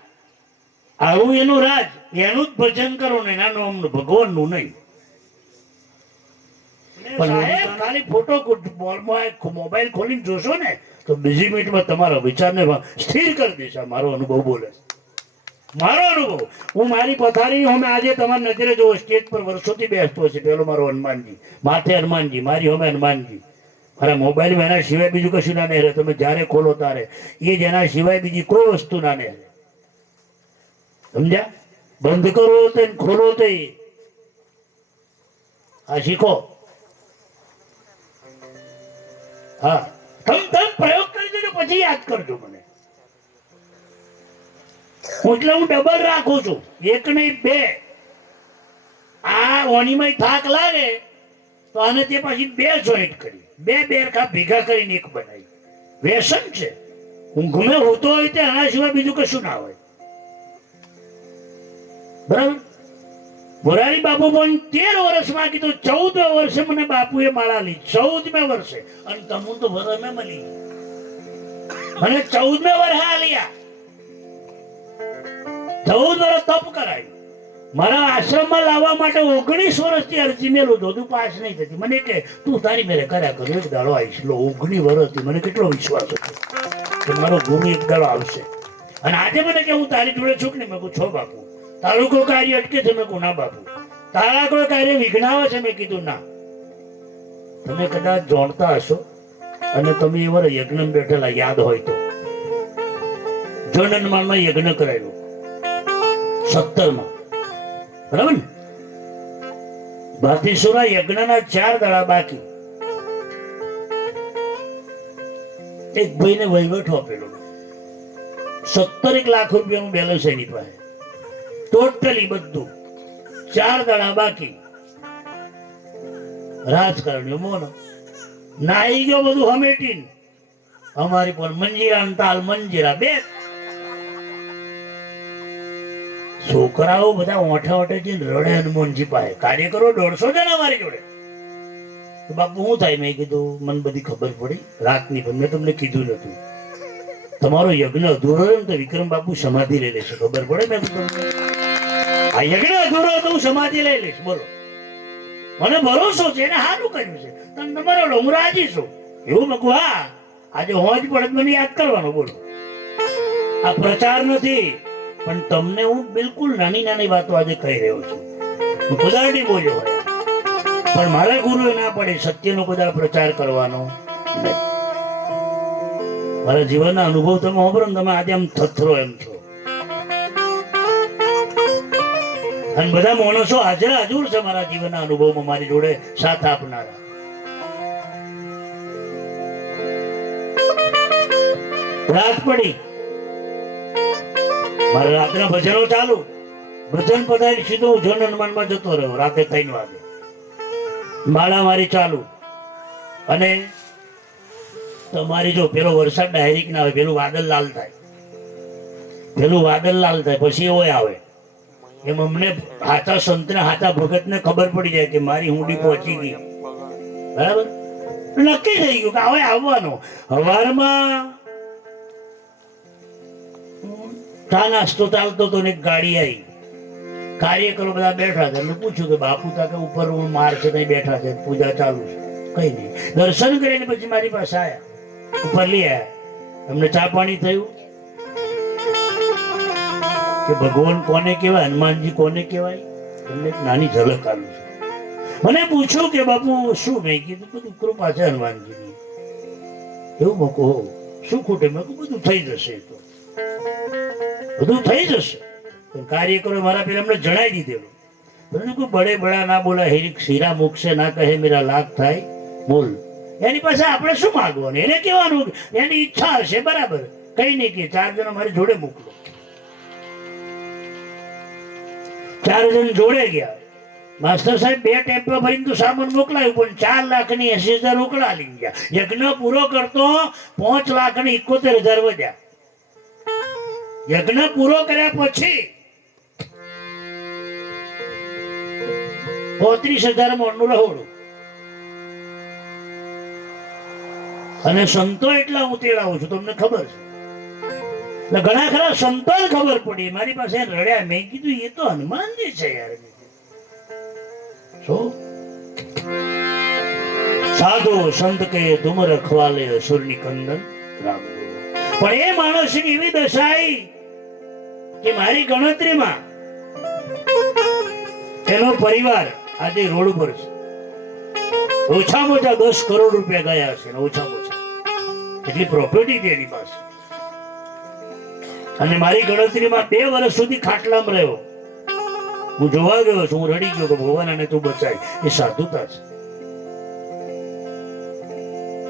આવું એનું રાજ, એનું જ ભજન કરો ને, એના નામનું, ભગવાનનું નહીં. સાહેબ ખાલી ફોટો મોબાઈલ ખોલીને જોશો ને તો બીજી મિનિટમાં તમારા વિચારને સ્થિર કરી દેશે. મારો અનુભવ બોલે, મારો અનુભવ. હું મારી પથારી અમે આજે તમારી નજરે જોવો, સ્ટેજ પર વર્ષોથી બેસતો છે. પેલો મારો હનુમાનજી, માથે હનુમાનજી, મારી અમે હનુમાનજી. મારા મોબાઈલમાં એના સિવાય બીજું કશું ના રહે. તમે જ્યારે ખોલો ત્યારે એ જ એના સિવાય બીજી કોઈ વસ્તુ ના રહે. સમજ્યા? બંધ કરો તે ખોલો તે આ શીખો. હા, તમે પ્રયોગ કરી દેજો, પછી યાદ કરજો મને. એટલે હું ડબલ રાખું છું, એક નહીં બે. આ ઓનીમાં થાક લાગે તો આને તે પછી બે જોઈન્ટ કરી, બે બેરખા ભેગા કરીને એક બનાવી. વ્યસન છે. ઊંઘમાં હોતો હોય તે આના સિવાય બીજું કશું ના હોય. બરાબર? મોરારી બાપુ પણ 13 વર્ષમાં કીધું, 14 વર્ષે મને બાપુએ માળા લીધી, 14 વર્ષે. અને તમુ તો વરમે મળી મને 14 વર્ષ આલ્યા. 14 વર્ષ તપ કરાયું. મારા આશ્રમમાં લાવવા માટે 19 વર્ષથી અરજી મેલું હતું, પાસ નહીં થતી. મને કે તું તારી મેરે કર્યા કરો, એક દાડો આવીશ. 19 વર્ષથી મને કેટલો વિશ્વાસ હતો કે મારો ગુરુ એક દાડો આવશે. અને આજે મને કે હું તારી જોડે છું કે નહીં? મેં કહું છો બાપુ. તારું કોઈ કાર્ય અટકે છે? મેં કહું ના બાપુ. તારા કોઈ કાર્ય વિઘ્ન આવે છે? મેં કીધું ના. તમે કદાચ જાણતા હશો અને તમે એ વાર યજ્ઞ બેઠેલા યાદ હોય તો, જનનમાનમાં યજ્ઞ કરાયેલું 17માં, બરાબર ને? ભાતીસુરા યજ્ઞના 4 દાડા બાકી. એક ભાઈને વહીવટ આપેલો, 17 લાખ રૂપિયાનું બેલેન્સ એની પાસે, ટોટલી બધું. 4 દાડા બાકી. રાજકારણીઓ મોનો નાઈ ગયો બધું હમેટીને. અમારી પણ મંજીરા તાલ મંજીરા બે. છોકરાઓ બધા ઓઠા ઓઠે જઈને રડે હનુમાનજી પાસે. કાર્યકરો 150 જણા મારી જોડે. તો બાપુ શું થાય? મેં કીધું મને બધી ખબર પડી રાતની, પણ મેં તમને કીધું નતું. તમારો યજ્ઞ અધૂરો હોય ને તો વિક્રમ બાપુ સમાધિ લઈ લેશે. ખબર પડે? મેં તમને આ યજ્ઞ અધૂરો તો હું સમાધિ લઈ લઈશ. બોલો, મને ભરોસો છે, એને સારું કર્યું છે, તમે તમારો હું રાજી છું. એવું મેં કહું હા, આજે હોજ પડે મને યાદ કરવાનો. બોલો, આ પ્રચાર નથી, પણ તમને હું બિલકુલ નાની નાની વાતો આજે કહી રહ્યો છું. હું કદાચ નહીં બોલ્યો હોય, પણ મારા ગુરુએ ના પડે સત્યનો કદાચ પ્રચાર કરવાનો નહીં. મારા જીવનના અનુભવ તમે સાંભળો ને, તમે આજે આમ થથરો એમ છો. અને બધા માણસો હાજર હજુર છે મારા જીવનના અનુભવમાં, મારી જોડે સાથ આપનારા. રાત પડી, મારા રાતના ભજનો ચાલુ. ભજન પતાવી સીધો હું જન હનુમાનમાં જતો રહ્યો. રાતે 3 વાગે માળા મારી ચાલુ. અને તમારી જો પેલો વરસાદ ડાયરેક્ટ ના આવે, પેલું વાદળ લાલ થાય, પેલું વાદળ લાલ થાય, પછી એવો આવે. એમ અમને હાથા સંતને હાથા ભગતને ખબર પડી જાય કે મારી હુંડી પહોંચી ગઈ. બરાબર? નક્કી થઈ ગયું કે હવે આવવાનો. હવારમાં ચા નાસ્તો ચાલતો તો ને એક ગાડી આવી. કાર્યકરો બધા બેઠા હતા. મેં પૂછ્યું કે બાપુ તા કે ઉપર માર છે ત્યાં બેઠા છે, પૂજા ચાલુ છે. કઈ નહીં, દર્શન કરીને પછી મારી પાસે આવ્યા, ઉપર લઈ આવ્યા. એમને ચા પાણી થયું કે ભગવાન કોને કહેવાય, હનુમાનજી કોને કહેવાય, તમને એક નાની ઝલક આલું છું. મને પૂછ્યું કે બાપુ શું? મેં કીધું બધું કૃપા છે હનુમાનજીની. એવું મેં કહું શું ખૂટે? મેં કહું બધું થઈ જશે, તો બધું થઈ જશે. કાર્યકરો મારા પેલા અમને જણાવી દીધેલું. કોઈ બડે બડા ના બોલા, હેરી શીરા મૂકશે ના કહે મેરા લાખ થાય બોલ. એની પાસે આપણે શું માંગવાનું? એને કહેવાનું એની ઈચ્છા હશે, બરાબર. કઈ નહીં કે 4 જણા મારી જોડે મોકલો. 4 જણ જોડે ગયા. માસ્ટર સાહેબ 2 ટેમ્પો ભરીને તો સામાન મોકલાયું, પણ 4 લાખની 80,000 રોકડા લઈ ગયા. યજ્ઞ પૂરો કરતો 5 લાખની 71,000 વધ્યા. યજ્ઞ પૂરો કર્યા પછી 35,000 મોણનું રહોડું. અને સંતો એટલા હું તેડાવું છું, તમને ખબર છે. એટલે ઘણા ખરા સંતોને ખબર પડી, મારી પાસે રડ્યા. મેં કીધું એ તો હનુમાનજી છે યાર. શું સાધુ સંત કે તુમ રખવાલે અસુરની કંદન રામ. પણ એ માણસની એવી દશા આવી કે મારી ગણતરીમાં એનો પરિવાર આજે રોડ ઉપર છે. ઓછામાં ઓછા 10 કરોડ રૂપિયા ગયા છે. ઓછામાં ઓછા એટલી પ્રોપર્ટી છે એની પાસે. અને મારી ગણતરીમાં 2 વર્ષ સુધી ખાટલામાં રહ્યો. હું જોવા ગયો છું, હું રડી ગયો કે ભગવાન આને તું બચાય. એ સાધુતા છે.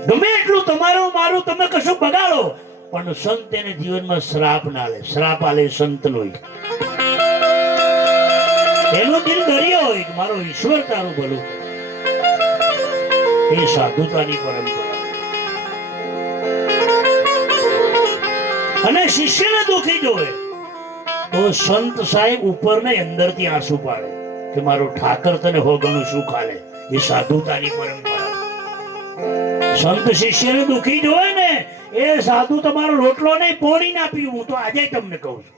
ગમે એટલું તમારું મારું તમે કશું બગાડો, પણ સંત એને જીવનમાં શ્રાપ ના લે. શ્રાપ આલે સંતનો. એનો દિલ દરિયો હોય કે મારો ઈશ્વર તારું ભલું. એ સાધુતાની પરંપરા. અને શિષ્યને દુખી જોવે તો સંત સાહેબ ઉપર ને અંદર થી આંસુ પાડે કે મારો ઠાકર તને હોગણું શું ખાલે. એ સાધુતાની પરંપરા. સંત શિષ્યને દુખી જોવે ને એ સાધુ તમારો રોટલો નહીં પોણી ના પીવું. હું તો આજે તમને કહું છું,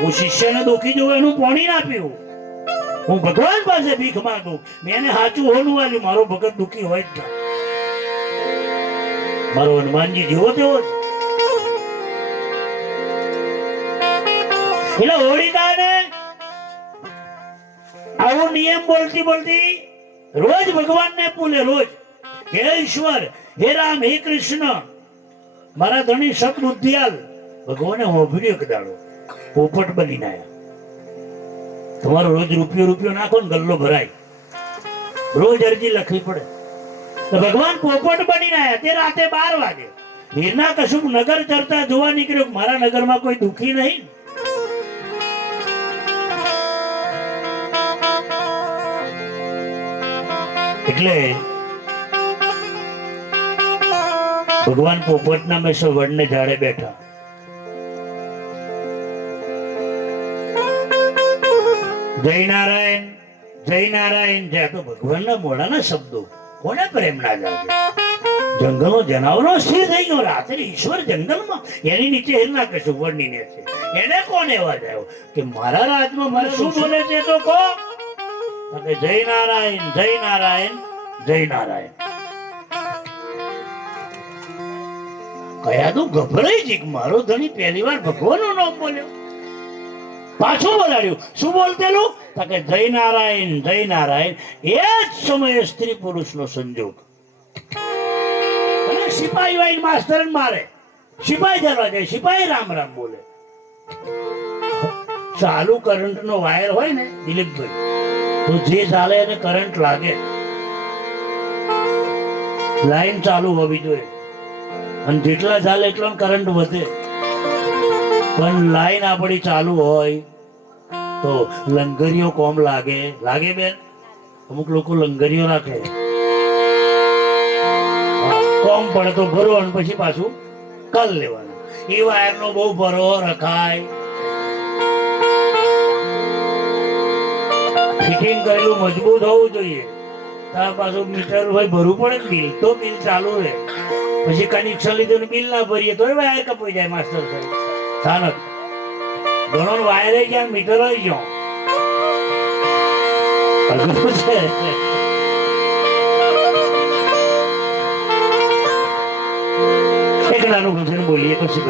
હું શિષ્યને દુખી જોવે એનું પોણી ના પીવું. હું ભગવાન પાસે ભીખ માંગુ. મેં એને સાચું હોનું આવ્યું. મારો ભગત દુખી હોય જ ના. મારો હનુમાનજી જેવો તેવો છે. એટલે હોળીદાને આવો નિયમ બોલતી બોલતી રોજ ભગવાનને પૂલે. રોજ હે ઈશ્વર, હે રામ, હે કૃષ્ણ, મારા ધણી સદબુદ્ધિયાલ. ભગવાને હોભર્યો એક દાડો પોપટ બનીને આવ્યા. તમારો રોજ રૂપિયો નાખો ને ગલ્લો ભરાય. રોજ અરજી લખવી પડે. તો ભગવાન પોપટ બનીને આવ્યા. તે રાતે 12 વાગે હીરના કશુંક નગર ચરતા જોવા નીકળ્યો. મારા નગરમાં કોઈ દુખી નહીં. એટલે ભગવાન પોપટના મેં વડને ઝાડે બેઠા. જય નારાયણ, જય નારાયણ. જ્યાં તો ભગવાનના મોઢાના શબ્દો કોને પ્રેમ ના લાગે. જંગલનો જનાવરો સ્થિર થઈ ગયો. રાત્રે ઈશ્વર જંગલમાં, એની નીચે હિરના કશું વડની નીચે. એને કોને અવાજ આવ્યો કે મારા રાજમાં મને શું બોલે છે તો કહો. જય નારાયણ, જય નારાયણ, જય નારાયણ. કયા તો ગભરાઈ છે કે મારો ધણી પહેલી વાર ભગવાનનું નામ બોલ્યો. પાછું બોલાડ્યું. શું બોલતેલું? જય નારાયણ, જય નારાયણ. એ જ સમયે સ્ત્રી પુરુષનો સંજોગ. અને સિપાહી વાઈ માસ્ટર મારે. સિપાહી જવા જાય. સિપાહી રામ રામ બોલે. ચાલુ કરંટ નો વાયર હોય ને દિલીપભાઈ, તો જે ચાલે એને કરંટ લાગે. લાઈન ચાલુ હોવી જોઈએ. અને જેટલા ચાલે એટલો કરંટ વધે. પણ લાઈન આપણી ચાલુ હોય તો લંગરીઓ કોમ લાગે. લાગે બેન? અમુક લોકો લંગરીઓ રાખે. કોમ પડે તો ભરવાનું, પછી પાછું કલ લેવાનું. એ વાયર નો બહુ ભરો રખાય. ફિટિંગ કરેલું મજબૂત હોવું જોઈએ. ત્યાર પાછું મીટર હોય ભરવું પડે. બિલ તો બિલ ચાલુ રહે. પછી કનેક્શન લીધું બિલ ના ભરીએ તો વાયર કપાઈ જાય. માસ્ટર સાહેબ સાનક ઘણો વાયર ગયા, મીટર આવી ગયો. એક નાનું ભજન બોલીએ પછી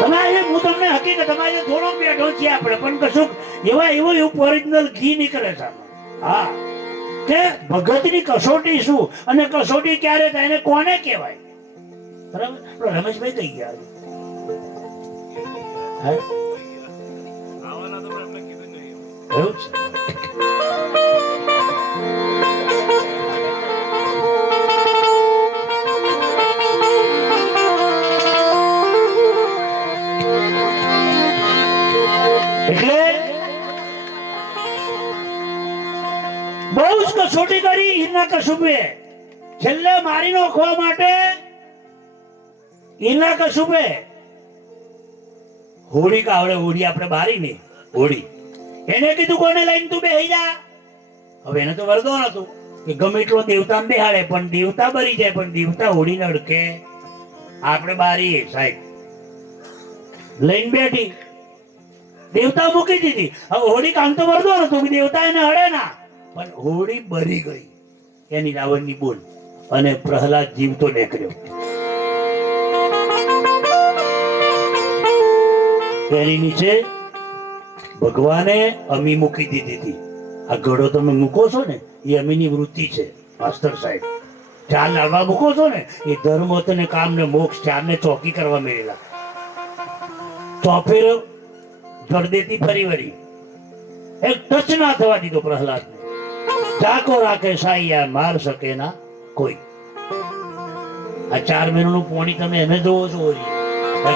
તમારે. હું તમને હકીકત તમારે થોડો બેઠો છીએ આપણે, પણ કશું એવું ઓરિજિનલ ઘી નીકળે છે. હા, કે ભગતની કસોટી શું અને કસોટી ક્યારે થાય ને કોને કહેવાય. બરાબર? રમેશભાઈ કઈ ગયા? એવું છે. એટલે બહુ જ કસોટી કરી હિરણ્યકશ્યપે. છેલ્લે મારી નાખવા માટે હિરણ્યકશ્યપે હોળી કાવડે, હોળી આપણે બારી ને હોળી, એને કીધું કોને લઈને તું બેહી જા. હવે એને તો વરદાન હતું કે ગમે એટલો દેવતા બેહાડે પણ દેવતા બરી જાય, પણ દેવતા હોળી નડકે આપણે બારી સાહેબ લઈને બેઠી, દેવતા મૂકી દીધી. હવે હોળી કામ તો વરદાન હતું કે દેવતા એને હડે ના, પણ હોળી બરી ગઈ એની રાવણની બોલ, અને પ્રહલાદ જીવતો નીકળ્યો. એની નીચે ભગવાને અમી મૂકી દીધી હતી. આ ઘડો તમે મૂકો છો ને એ અમીની વૃત્તિ છે માસ્ટર સાહેબ. ચાર લાડવા મૂકો છો ને એ ધર્મ ને કામ ને મોક્ષ ચારને ચોકી કરવા મળેલા. ચોફેર જડદેતી ફરી વળી એક ટચ ના થવા દીધો પ્રહલાદને. જાકો રાખે સાયા માર શકે ના કોઈ. આ 4 મહિનાનું પોણી તમે એને જોવો છો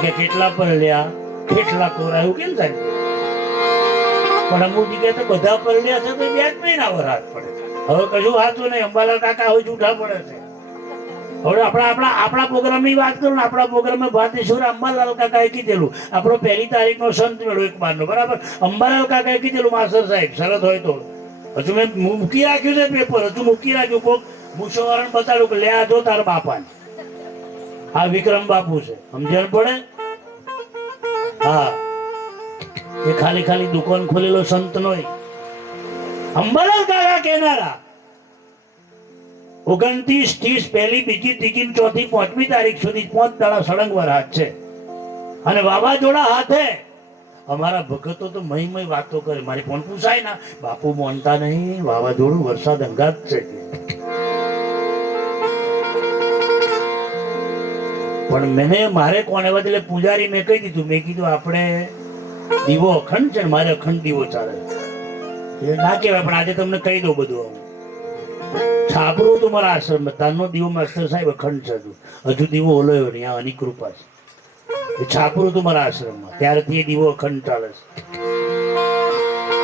કે કેટલા પરલ્યા કેટલા કોરા, એવું કેમ થાય? પણ અમુક જગ્યાએ તો બધા પરલ્યા છે તો 2 જ મહિના વરસાદ પડે. હવે કશું વાંચું નહીં, અંબાલાલ કાકા હવે જૂઠા પડે છે. હવે આપણા પ્રોગ્રામની વાત કરું ને, આપણા પ્રોગ્રામમાં ભાતેશ્વર અંબાલાલ કાકાએ કીધેલું, આપણો 1 તારીખનો સંત મેળો 1 બારનો, બરાબર. અંબાલાલ કાકાએ કીધેલું માસ્ટર સાહેબ શરત હોય તો. હજુ મેં મૂકી રાખ્યું છે પેપર, હજુ મૂકી રાખ્યું. કોક મુસોવારણ બતાડ્યું કે લે આ જો તાર બાપાને, આ વિક્રમ બાપુ છે, સમજણ પડે? હા, એ ખાલી દુકાન ખોલેલો સંત નોય. અંબાલાલ કાકા કહેનારા 29, 30, 1, 2, 3, 4, 5મી તારીખ સુધી 5 દાડા સળંગ વરસાદ છે, અને વાવાઝોડા હાથે. અમારા ભગતો તો મહી વાતો કરે, મારી કોણ પૂછાય ના, બાપુ માનતા નહીં, વાવાઝોડું વરસાદ અંગાત છે. પણ મારે કોને એટલે પૂજારી મેં કહી દીધું, મેં કીધું આપણે દીવો અખંડ છે ને, મારે અખંડ દીવો ચાલે. એ ના કહેવાય પણ આજે તમને કહી દઉં બધું. છાપરું તો મારા આશ્રમ, તારનો દીવો માસ્ટર સાહેબ અખંડ છે, હજુ દીવો ઓલોયો નહીં, આ આની કૃપા છે. એ છાપરું તો મારા આશ્રમમાં, ત્યારથી એ દીવો અખંડ ચાલે છે.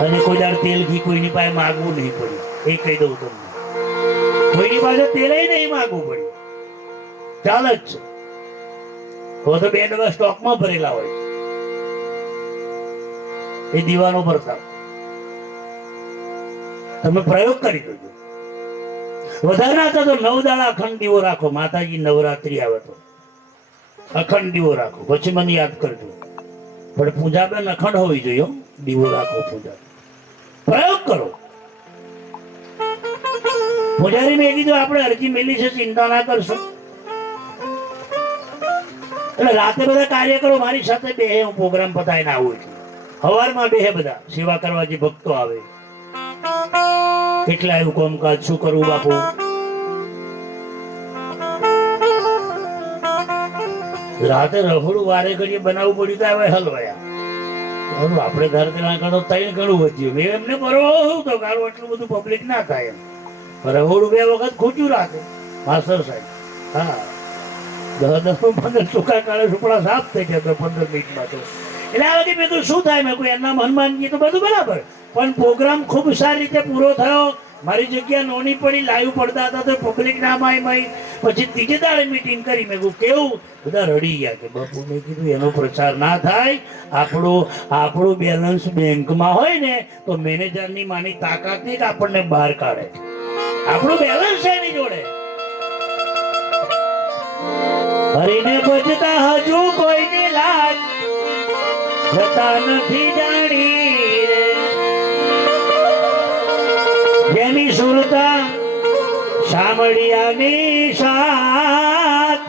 અને કોઈ દાડ તેલ ઘી કોઈની પાસે માગવું નહીં પડ્યું, એ કહી દઉં તમને. કોઈની પાસે તેલ નહીં માગવું પડ્યું, ચાલે જ છે. હવે તો 2 ડબ્બા સ્ટોકમાં ભરેલા હોય એ દીવાનો પ્રતાપ. તમે પ્રયોગ કરી દેજો. વધારે ના તો 9 દાડા અખંડ દીવો રાખો. માતાજી નવરાત્રી આવે તો અખંડ દીવો રાખો, પછી મને યાદ કરજો. પણ પૂજા બેન અખંડ હોવી જોઈએ, દીવો રાખો, પૂજા પ્રયોગ કરો. પૂજારી મેં કીધું આપણે અરજી મેલી છે, ચિંતા ના કરશો. એટલે રાતે બધા કાર્યકરો મારી સાથે બેહે, હું પ્રોગ્રામ પતાવીને આવું છું. સવારમાં બેહે બધા સેવા કરવા જે ભક્તો આવે. કેટલા એવું કામકાજ શું કરવું બાપુ. રાતે રફોડું વારે ઘડીએ બનાવવું પડ્યું તો હવે હલવાયા. આપણે ઘર પેલા કરતો 3 ગણું વધ્યું. મેં એમને બરોબર તો ગાળું આટલું બધું પબ્લિક ના થાય એમ. રફોડું 2 વખત ખૂટ્યું રાતે માસ્ટર સાહેબ. હા, 10-15 ચોખ્ખા કાળે સુપડા સાફ થઈ ગયા 15 મિનિટમાં તો. એટલે આ વખતે મેં તો શું થાય, મેં કોઈ એમના હનુમાનજી તો બધું બરાબર, પણ પ્રોગ્રામ ખૂબ સારી રીતે પૂરો થયો. મારી જગ્યા નોની પડી, લાઈવ પડતા હતા તો પબ્લિક ના માય. પછી 3જે દાડે મીટિંગ કરી, મેં કહ્યું કેવું, બધા રડી ગયા કે બાપુ. મેં કીધું એનો પ્રચાર ના થાય. આપણું બેલેન્સ બેંકમાં હોય ને તો મેનેજરની માની તાકાત નહીં કે આપણને બહાર કાઢે. આપણું બેલેન્સ છે એની જોડે. હરીને બજતા હજુ કોઈની લાજ જતા નથી જાણી રે. જેની સુરતા સાંભળ્યાની સાથ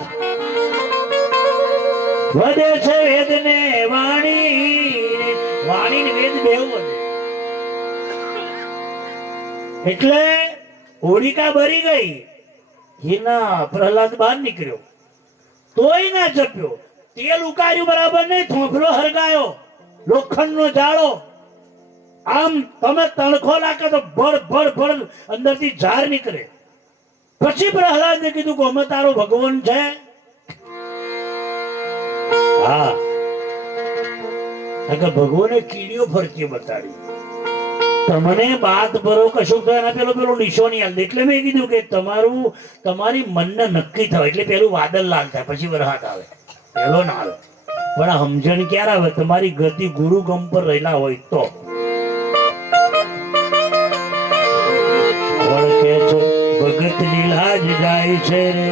વધે છે વેદ ને વાણી. વાણી ને વેદ બેવ વધે. એટલે હોલિકા બરી ગઈ, હિના પ્રહલાદ બહાર નીકળ્યો તોય ના જપ્યો. તેલ ઉકાળ્યું બરાબર નહીં, થોંભલો હરગાયો, લોખંડનો જાળો. આમ તમે તણખો નાખે તો ભડ ભડ ભડ અંદરથી ઝાર નીકળે. પછી પ્રહલાદને કીધું કે અમે તારો ભગવાન છે. હા, ભગવાને કીડીઓ ફરતી બતાડી. તમને બાત ભરો કશું થાય એના પેલો નિશાની હાલ દે. એટલે મેં કીધું કે તમારી મનને નક્કી થાય એટલે પેલું વાદળ લાલ થાય પછી વરસાદ આવે, પેલો ના આવે. પણ આ સમજણ ક્યારે આવે? તમારી ગતિ ગુરુ ગમ પર રહેલા હોય તો. કે છે ભગત ની લાજ જાય છે રે,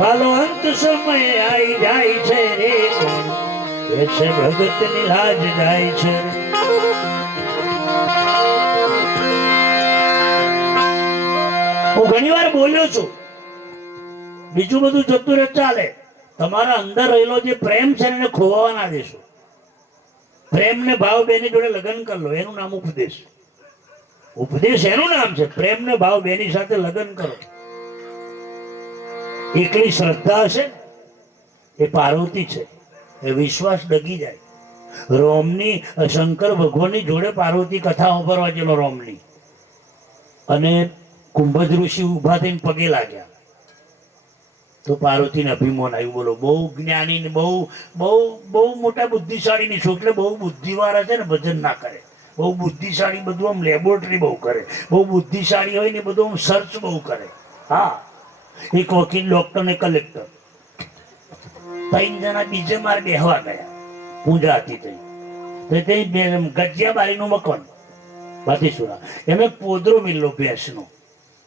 વાલો અંત સમય આવી જાય છે રે. કે છે ભગત ની લાજ જાય છે રે. હું ઘણી વાર બોલ્યો છું, બીજું બધું જતું રહે ચાલે, તમારા અંદર રહેલો જે પ્રેમ છે એને ખોવાવા ના દેશો. પ્રેમ ને ભાવ બેની જોડે લગ્ન કરી લો, એનું નામ ઉપદેશ. ઉપદેશ એનું નામ છે. પ્રેમ ને ભાવ બેની સાથે લગ્ન કરો. એકલી શ્રદ્ધા હશે એ પાર્વતી છે, એ વિશ્વાસ ડગી જાય. રોમની શંકર ભગવાનની જોડે પાર્વતી કથા વાપરવા ગયેલો રોમની, અને કુંભજ ઋષિ ઉભા થઈને પગે લાગ્યા તો પાર્વતીને અભિમાન આવ્યું. બોલો, બહુ જ્ઞાની ને બહુ બહુ બહુ મોટા બુદ્ધિશાળી ની છોકરે, બહુ બુદ્ધિવાળા છે ને ભજન ના કરે. બહુ બુદ્ધિશાળી બધું આમ લેબોરેટરી બહુ કરે, બહુ બુદ્ધિશાળી હોય ને બધું આમ સર્ચ બહુ કરે. હા, એક વકીલ, ડોક્ટર ને કલેક્ટર 3 જણા બીજે માર બેહવા ગયા. પૂજા હતી તે ગજિયા બારીનું મકાન બાતીસુરા, એને પોદરો મિલ્લો ભેંસનો.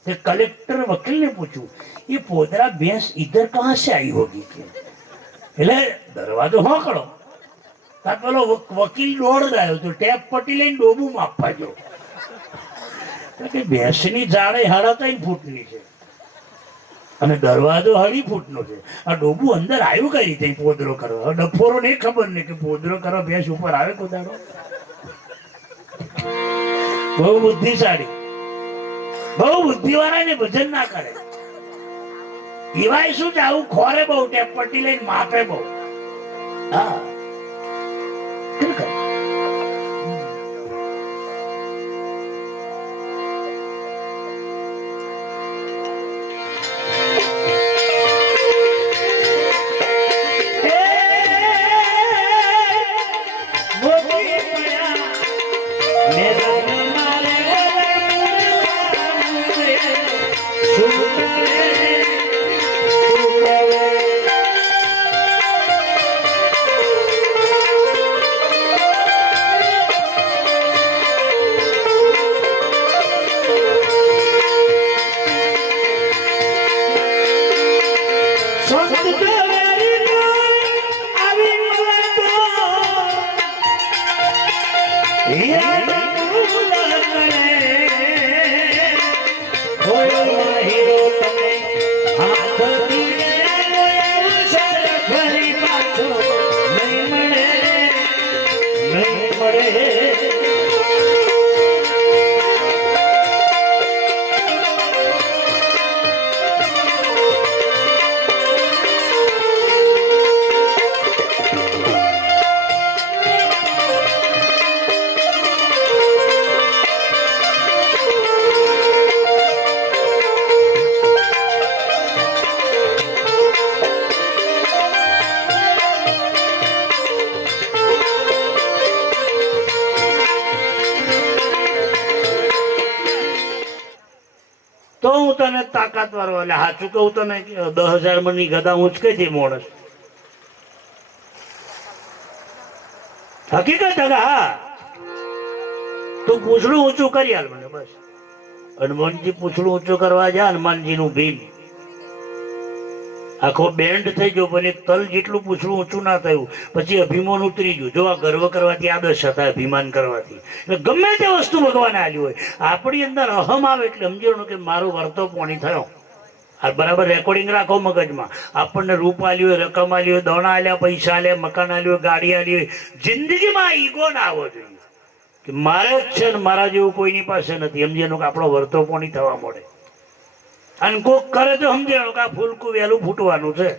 તે કલેક્ટર વકીલ ને પૂછ્યું, ये पोदरा भैंस इधर कहाँ से आई होगी? એટલે દરવાજો હોકળો તાર પેલો વકીલ દોડ રહ્યો તો ટેપ પટી લઈને ડોબું માપવા જો કે ભેંસની જાડે 3.5 ફૂટની છે અને દરવાજો 2.5 ફૂટનો છે. આ ડોબું અંદર આવ્યું કઈ રીતે પોદરો કરવા? ડફોરો ને ખબર નહીં કે પોદરો કરવા ભેંસ ઉપર આવે કોદાડો. બહુ બુદ્ધિશાળી, બહુ બુદ્ધિવાળા ને ભજન ના કરે. એવાય શું છે, આવું ખોરે બહુ, ટેપ પટ્ટી લઈને માપે બહુ. હા, તો હું તને તાકાત વાળો, એટલે સાચું કહું તને 10,000 મણની ગદા ઊંચકે છે માણસ. હકીકત હા, તું પૂછડું ઊંચું કરી હાલ મને બસ. હનુમાનજી પૂછડું ઊંચું કરવા જા, હનુમાનજી નું ભીમ આખો બેન્ડ થઈ ગયો, પણ એક તલ જેટલું પૂછડું ઊંચું ના થયું. પછી અભિમાન ઉતરી ગયું. જો આ ગર્વ કરવાથી આદર્શ હતા, અભિમાન કરવાથી. એટલે ગમે તે વસ્તુ ભગવાને આલ્યું હોય, આપણી અંદર અહમ આવે એટલે સમજવાનું કે મારો વર્તો પોણી થયો. આ બરાબર રેકોર્ડિંગ રાખો મગજમાં. આપણને રૂપ આલ્યું હોય, રકમ આલી હોય, દોણા આલ્યા, પૈસા આલ્યા, મકાન આલ્યું હોય, ગાડી આલી હોય, જિંદગીમાં ઈગો ના આવવો જોઈએ કે મારે જ છે ને મારા જેવું કોઈની પાસે નથી. સમજવાનું કે આપણો વર્તો પોણી થવા મળે. અને કોક કરે તો સમજવાનું કે આ ફૂલકું વહેલું ફૂટવાનું છે,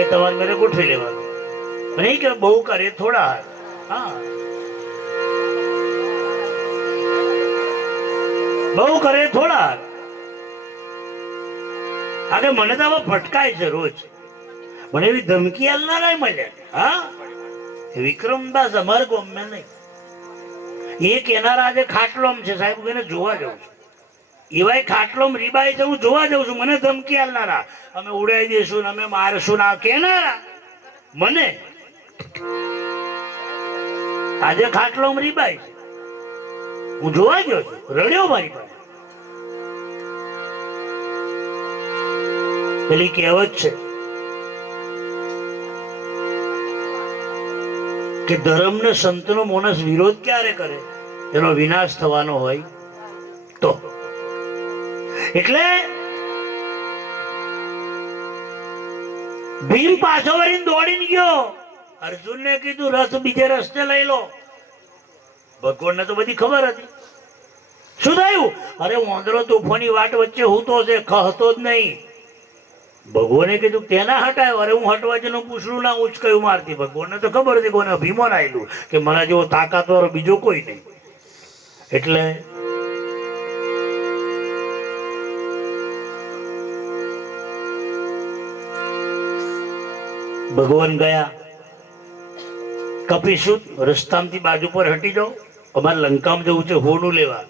એ તમારે મેરે ગોઠવી લેવાનું. નહીં કે બહુ કરે થોડા. હા, બહુ કરે થોડા. આગળ મને તો આવા ફટકાય છે રોજ. મને એવી ધમકી હાલનારા મળ્યા. હા, વિક્રમદાસ અમારે ગમે નહીં. એ કેનારા આજે ખાટલોમ છે સાહેબ, હું એને જોવા જાઉં છું. એવાય ખાટલોમ રીબાઈ છે, હું જોવા જાઉં છું. મને ધમકી આલનારા, અમે ઉડાવી દઈશું ને અમે મારશું ના કેનારા મને આજે ખાટલોમ રીબાઈ છે, હું જોવા ગયો છું. રડ્યો મારી પાસે. પેલી કહેવત છે કે ધર્મ ને સંતનો માણસ વિરોધ ક્યારે કરે? એનો વિનાશ થવાનો હોય તો. એટલે ભીમ પાછો વળીને દોડીને ગયો. અર્જુનને કીધું રથ બીજે રસ્તે લઈ લો. ભગવાનને તો બધી ખબર હતી. શું થયું? અરે વાંદરો તોફાની વાટ વચ્ચે હૂતો છે, ખહતો જ નહીં. ભગવાને કીધું તેના હટાયો. અરે હું હટવા જઈને પૂછડું ના ઉચકાયું મારતી. ભગવાનને તો ખબર હતી કોને અભિમાન આવેલું કે મારા જેવો તાકાતવાળો બીજો કોઈ નહીં. એટલે ભગવાન ગયા. કપિસુત રસ્તામાંથી બાજુ પર હટી જાઓ, અમારે લંકામાં જવું છે હોનું લેવા.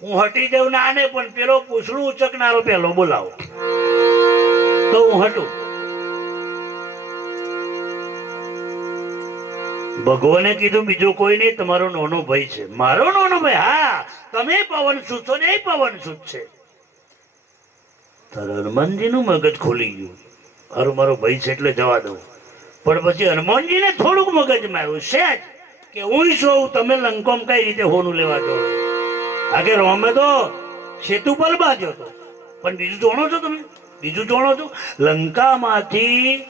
હું હટી જાઉં ના ને પણ પેલો પૂછડું ઉચકનારો પેલો બોલાવો તો હું હટું. ભગવાને કીધું બીજો કોઈ નહીં, તમારો નાનો ભાઈ છે. મારો નાનો ભાઈ? હા, તમે પવન સૂત છો ને એ પવન સૂત છે. તારા હનુમાનજીનું મગજ ખોલી ગયું. મારો ભાઈ છે એટલે જવા દઉં. પણ પછી હનુમાનજીને થોડુંક મગજમાં આવ્યું સહેજ કે હું શું, તમે લંકોમ કઈ રીતે હોનું લેવા દો? આગે રોમે તો સેતુ પર બાજ્યો હતો. પણ બીજું જોણો છો તમે? બીજું જોણો છો? લંકામાંથી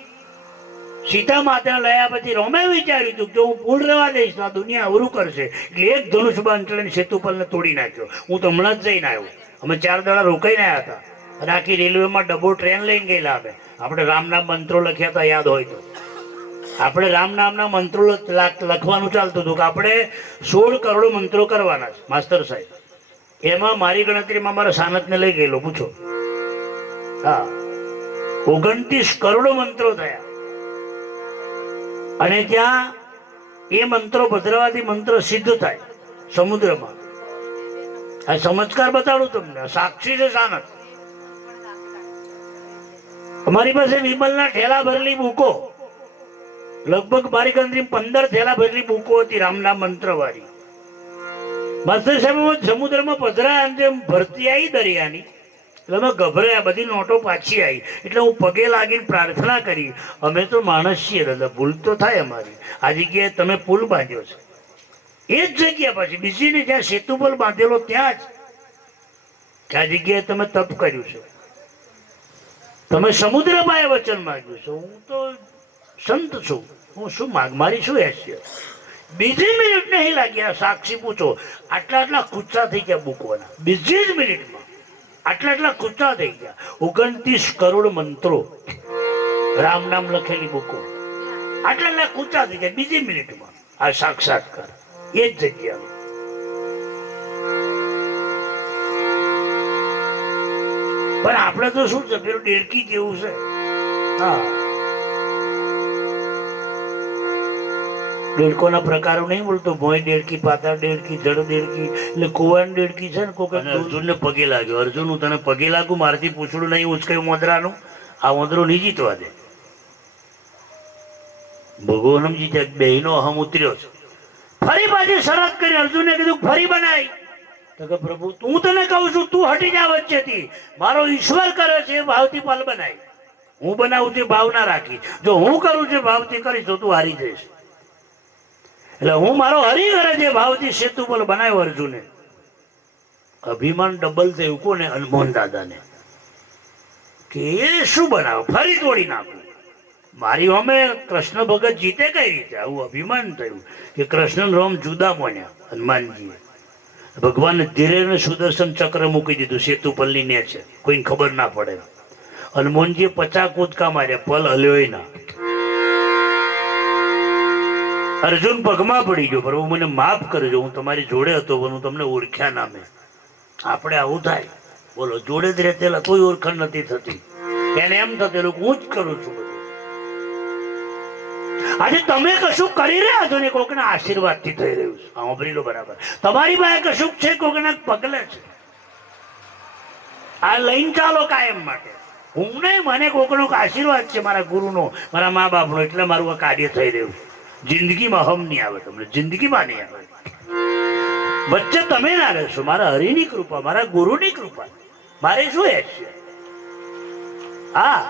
સીતા માતા લયા પછી રોમે વિચાર્યું હતું કે હું પૂર્ણ રહેવા દઈશ તો આ દુનિયા અવરું કરશે. એટલે એક ધનુષ બાણ ચડીને સેતુ પર તોડી નાખ્યો. હું તો હમણાં જ જઈને આવ્યો. અમે 4 દાડા રોકાઈને આવ્યા હતા અને આખી રેલવેમાં ડબ્બો ટ્રેન લઈને ગયેલા. આપણે રામ નામ મંત્રો લખ્યા હતા, યાદ હોય તો. આપણે રામ નામના મંત્રો લખવાનું ચાલતું હતું કે આપણે 16 કરોડ મંત્રો કરવાના છે માસ્તર સાહેબ. એમાં મારી ગણતરીમાં મારા સાનતને લઈ ગયેલો, પૂછો. હા, 29 કરોડ મંત્રો થયા. અને ત્યાં એ મંત્રો ભદ્રવાથી મંત્ર સિદ્ધ થાય સમુદ્રમાં. આ ચમત્કાર બતાડું તમને, સાક્ષી છે સાનત. અમારી પાસે વિમલના ઠેલા ભરેલી બુકો, લગભગ મારી ગણતરી 15 થેલા ભરેલી બુકો હતી રામનામ મંત્ર વાળી. માસ્ટર સાહેબ સમુદ્રમાં પધરા જેમ ભરતી આવી દરિયાની એટલે અમે ગભરાયા. બધી નોટો પાછી આવી. એટલે હું પગે લાગીને પ્રાર્થના કરી, અમે તો માણસ છીએ દાદા, ભૂલ તો થાય અમારી. આ જગ્યાએ તમે પુલ બાંધ્યો છે, એ જ જગ્યા પછી બીજી ને જ્યાં સેતુ પુલ બાંધેલો ત્યાં જ આ જગ્યાએ તમે તપ કર્યું છે. તમે સમુદ્ર પાસે વચન માંગ્યું છે. હું તો સંત છું, હું શું મારી શું હેસિયત? બીજી મિનિટ નહીં લાગ્યા, સાક્ષી પૂછો, આટલા કૂચા થઈ ગયા બુકોના. બીજી જ મિનિટમાં આટલા કૂચા થઈ ગયા. 29 કરોડ મંત્રો, રામ નામ લખેલી બુકો આટલા કૂચા થઈ ગયા બીજી મિનિટમાં. આ સાક્ષાત્કાર એ જ જગ્યા. પણ આપણે તો શું છે, પેલું ડેરકી જેવું છે. હા, દેડકોના પ્રકારો નહીં બોલતો, ભોંય દેડકી, પાતાળ દેડકી, જળ દેડકી, એટલે કુવાન દેડકી છે ને. કોઈ અર્જુનને પગે લાગ્યો. અર્જુન, હું તને પગે લાગુ, મારથી પૂછડું નહીં ઉચકાયું મોદરાનું. આ મોદરો નહીં જીતવા દે. ભગવાન સમજી બેનો અહમ ઉતર્યો છે. ફરી પાછી શરત કરી. અર્જુને કીધું ફરી બનાવી. તો કે પ્રભુ હું તને કહું છું, તું હટી જા વચ્ચેથી. મારો ઈશ્વર કરે છે એ ભાવથી પલ બનાવી. હું બનાવું છું ભાવ ના રાખી. જો હું કરું છું ભાવથી કરીશ તો તું હારી જઈશ. એટલે હું મારો હરી કરે છે ભાવથી સેતુ પર બનાવ્યો અર્જુને. અભિમાન ડબલ થયું કોને? હનુમાન દાદાને. કે એ શું બનાવો, ફરી તોડી નાખું. મારી અમે કૃષ્ણ ભગત જીતે કઈ રીતે? આવું અભિમાન થયું કે કૃષ્ણ રોમ જુદા માન્યા હનુમાનજીએ. ભગવાન ધીરે સુદર્શન ચક્ર મૂકી દીધું સેતુ પલની ને છે, કોઈને ખબર ના પડે. હનુમાનજીએ 50 કૂદકા માર્યા, પલ હલ્યો ના. અર્જુન પગમાં પડી ગયો, પ્રભુ મને માફ કરજો, હું તમારી જોડે હતો પણ હું તમને ઓળખ્યા નામે. આપણે આવું થાય, બોલો, જોડે જ રહેલા કોઈ ઓળખાણ નથી થતી. એને એમ થતું હું જ કરું છું બધું. આજે તમે કશું કરી રહ્યા છો ને કોકના આશીર્વાદથી થઈ રહ્યું છે. સાંભળી લો બરાબર. તમારી પાસે કશું છે, કોકના પગલે છે. આ લઈને ચાલો કાયમ માટે. હું નહીં, મને કોકનો આશીર્વાદ છે, મારા ગુરુનો, મારા મા બાપનો, એટલે મારું આ કાર્ય થઈ રહ્યું છે. જિંદગીમાં હમ નહીં આવે, તમને જિંદગીમાં નહીં આવે. વચ્ચે તમે ના રહેશો. મારા હરિની કૃપા, મારા ગુરુની કૃપા, મારે શું છે? હા,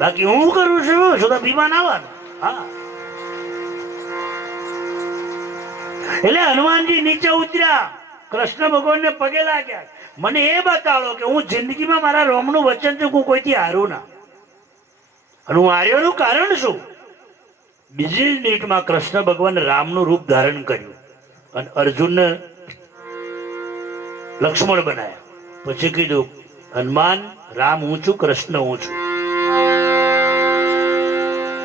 બાકી હું કરું છું સુધા ભીમાન આવવાનું. હા, એટલે હનુમાનજી નીચે ઉતર્યા, કૃષ્ણ ભગવાનને પગે લાગ્યા. મને એ બતાવો કે હું જિંદગીમાં મારા રોમનું વચન છું, હું કોઈથી હારું ના. અને હું હાર્યોનું કારણ શું? બીજી જ મિનિટમાં કૃષ્ણ ભગવાન રામનું રૂપ ધારણ કર્યું અને અર્જુનને લક્ષ્મણ બનાયા. પછી કીધું, હનુમાન, રામ હું છું, કૃષ્ણ હું છું.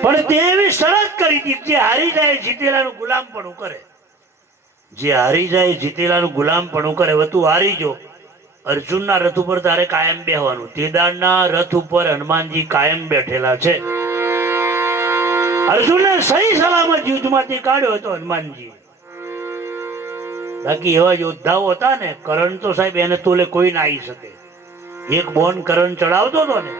પણ તે એવી શરત કરી હતી, જે હારી જાય જીતેલાનું ગુલામપણું કરે. જે હારી જાય જીતેલાનું ગુલામપણું કરે. હવે તું હારી જો, અર્જુનના રથ ઉપર તારે કાયમ બેહવાનું. તેદારના રથ ઉપર હનુમાનજી કાયમ બેઠેલા છે. અર્જુનને સહી સલામત યુદ્ધમાંથી કાઢ્યો હતો હનુમાનજી. બાકી એવા યોદ્ધાઓ હતા ને, કરણ તો સાહેબ એને તોલે કોઈ ના આવી શકે. એક બોન કરણ ચડાવતો હતો ને,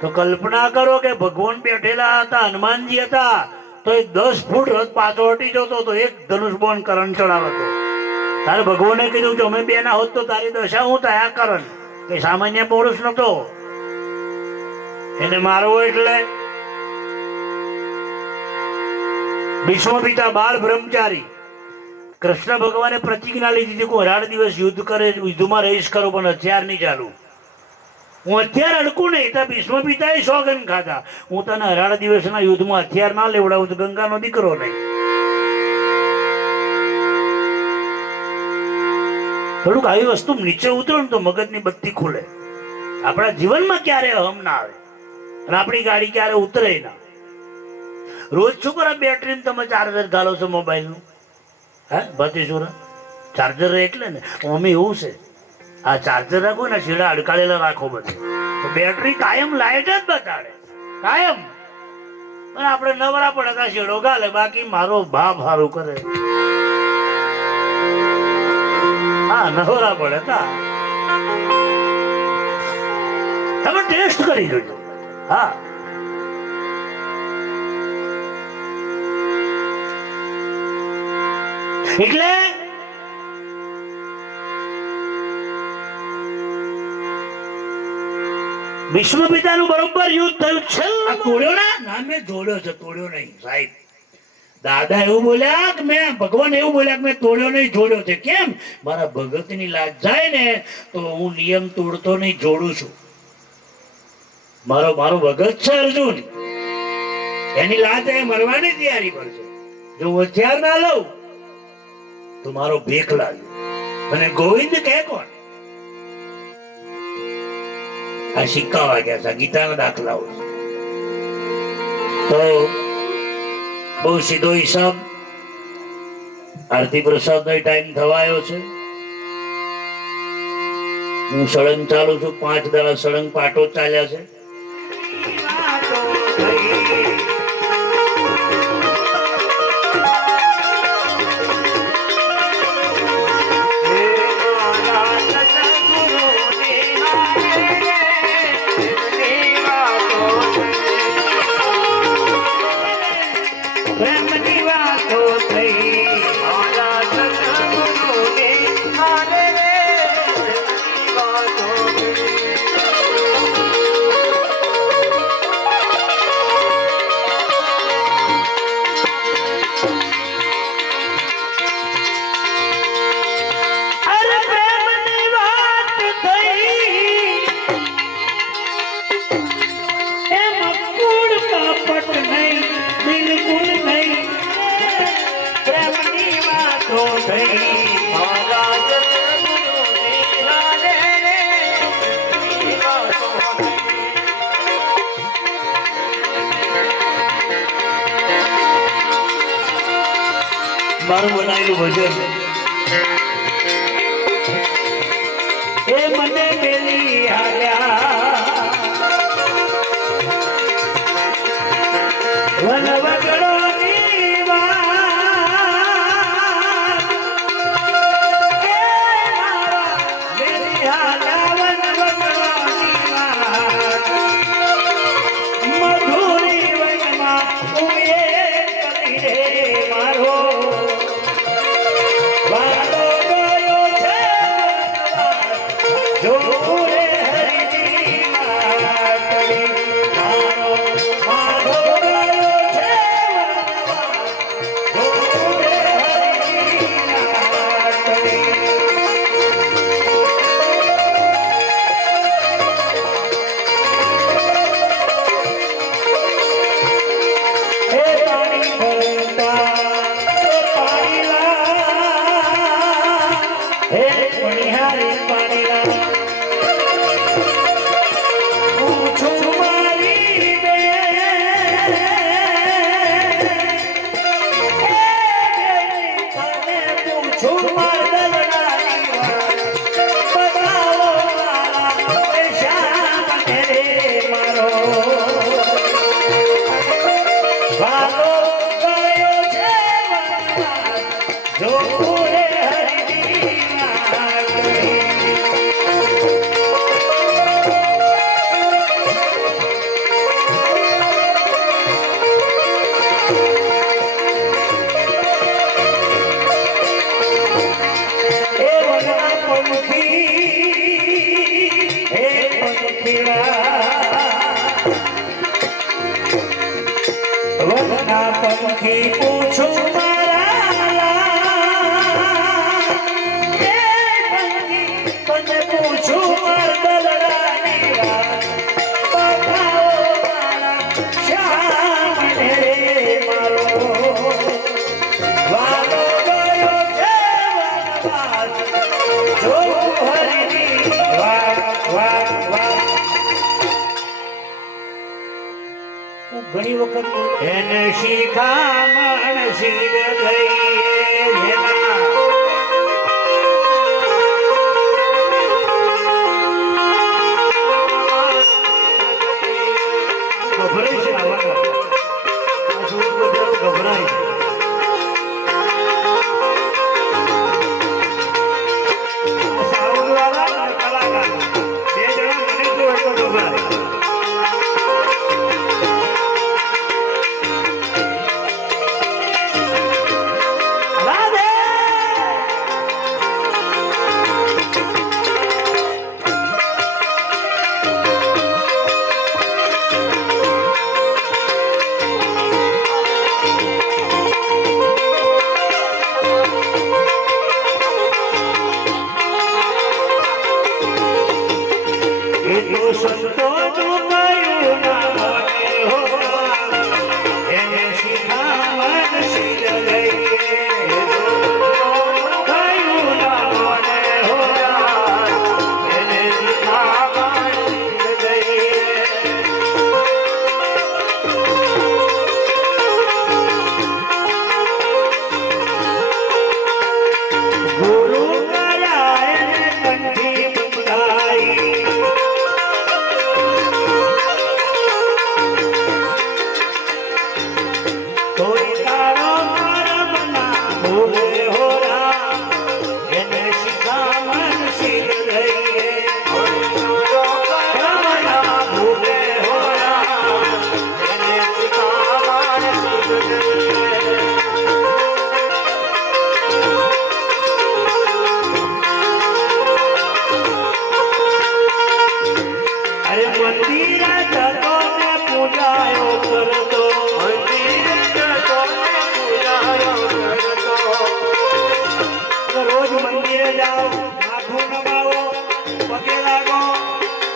તો કલ્પના કરો કે ભગવાન બેઠેલા હતા, હનુમાનજી હતા, તો એ 10 ફૂટ રથ પાછો હટી જતો હતો. એક ધનુષ બોન કરણ ચડાવતો. તારે ભગવાને કીધું કે અમે બે ના હોત તો તારી દશા હું થાય. આ કરણ કઈ સામાન્ય પુરુષ નતો, એને મારવો એટલે. ભીષ્મ પિતા બાળ બ્રહ્મચારી, કૃષ્ણ ભગવાને પ્રતિજ્ઞા લીધી હતી કે હું 18 દિવસ યુદ્ધ કરે, યુદ્ધમાં રહીશ કરો, પણ હથિયાર નહીં ચાલુ. હું હથિયાર અડકું નહીં. ત્યાં ભીષ્મ પિતાએ સોગંદ ખાધા, હું તને 18 દિવસના યુદ્ધમાં હથિયાર ના લેવડાવું તો ગંગાનો દીકરો નહીં. થોડુંક આવી વસ્તુ નીચે ઉતરો ને તો મગજની બત્તી ખુલે. આપણા જીવનમાં ક્યારે અહમ ના આવે અને આપણી ગાડી ક્યારે ઉતરે ના. રોજ શું કરો, બેટરી તમે ચાર્જર ઘાલો છો મોબાઈલનું? હે ભતીસુરા, ચાર્જર એટલે ને મમ્મી એવું છે, આ ચાર્જર રાખો ને છેડા અડકાળેલા રાખો બધે, તો બેટરી કાયમ લાઈટ જ બતાડે કાયમ. પણ આપણે નવરા પડે તા છેડો ગાલે, બાકી મારો બાપ સારું કરે. હા, નવરા પડે તા. તમે ટેસ્ટ કરી જોજો. હા, એટલે ભીષ્મ પિતાનું બરોબર યુદ્ધ થયું. છેલ્લે તોડ્યો ના, મેં જોડ્યો છે, તોડ્યો નહીં સાહેબ. દાદા એવું બોલ્યા કે મેં, ભગવાન એવું બોલ્યા કે મેં તોડ્યો નહીં, જોડ્યો છે. કેમ? મારા ભગતની લાજ જાય ને તો હું નિયમ તોડતો નહીં, જોડું છું. મારો ભગત છે અર્જુન, એની લાજ એ મરવાની તૈયારી પર છે. જો હથિયાર ના લઉં તો મારો ભેખ લાગ્યો. અને ગોવિંદ કહે કોણ? આ સિક્કા વાગ્યા છે, ગીતાના દાખલાઓ. તો બહુ સીધો હિસાબ. આરતી પ્રસાદ નો ટાઈમ થવાયો છે. હું સળંગ ચાલુ છું. 5 દાડા સળંગ પાટો ચાલ્યા છે. મારું બનાવેલું ભજન એ મને પેલી હાલ્યા વન વગર પૂછું મરદલડાની વાત બતાવો મારા શ્યામ રે મારો વાલો ગયો છે વનવાસ જો પૂરે હરિની નાગરી વનના પંખી પૂછું મારા એ પંખી તને પૂછું મરદલડાની વાત બતાવો મારા શ્યામ રે મારો વાલો ગયો છે વનવાસ જો હરિની વાત ઘણી વખત એને શિખામણ શિર ગઈ જેના ગભરાય છે ગભરાય સાઉન્ડ વાળા કલાકાર બે જણા મને તો એટલો ગભરાય સંતોનું કયું ના મને હો એને શિખામણ શીલ ગઈ કયું ના મને હો એને શિખામણ શીલ ગઈ ગુરુ ગયા એને કંઠી બંધાઈ કોઈ તારો કર્મ ના ભૂલે હો રામ એને શિખામણ શીલ ગઈ કર્મ ના ભૂલે હો રામ એને શિખામણ શીલ ગઈ અરે મંદિર જતો ને પૂજાયો કરતો રોજ મંદિરે જાઓ માથું નમાવો પગે લાગો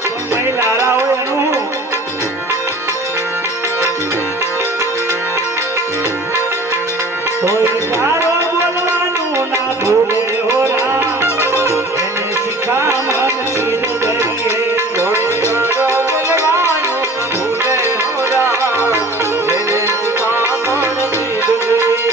પણ મહી લારા હોય એનું કોઈ તારો બોલવાનું ના ભૂલે હો રામ એને શિખામણ શીલ ગઈ કોઈ તારો બોલવાનું ના ભૂલે હો રામ એને શિખામણ શીલ ગઈ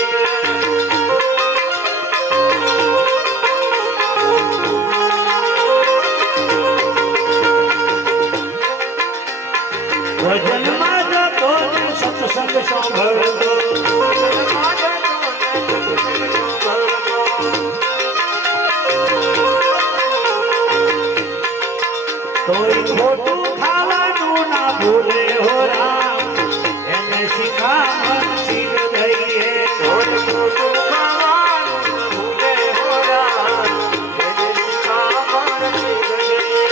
ભજનમાં જતો સત્સંગ સાંભળતો કોઈ ખોટું ખાવાનું ના ભૂલે હો રામ એને શિખામણ શીલ ગઈ ખોટું ખાવાનું ના ભૂલે હો રામ એને શિખામણ શીલ ગઈ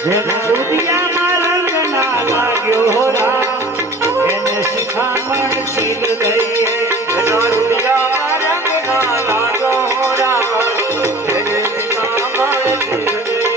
જેના રુદિયામાં રંગ ના લાગ્યો હો રામ એને શિખામણ શીલ ગઈ જેના રુદિયામાં રંગ ના લાગ્યો હો રામ એને શિખામણ શીલ ગઈ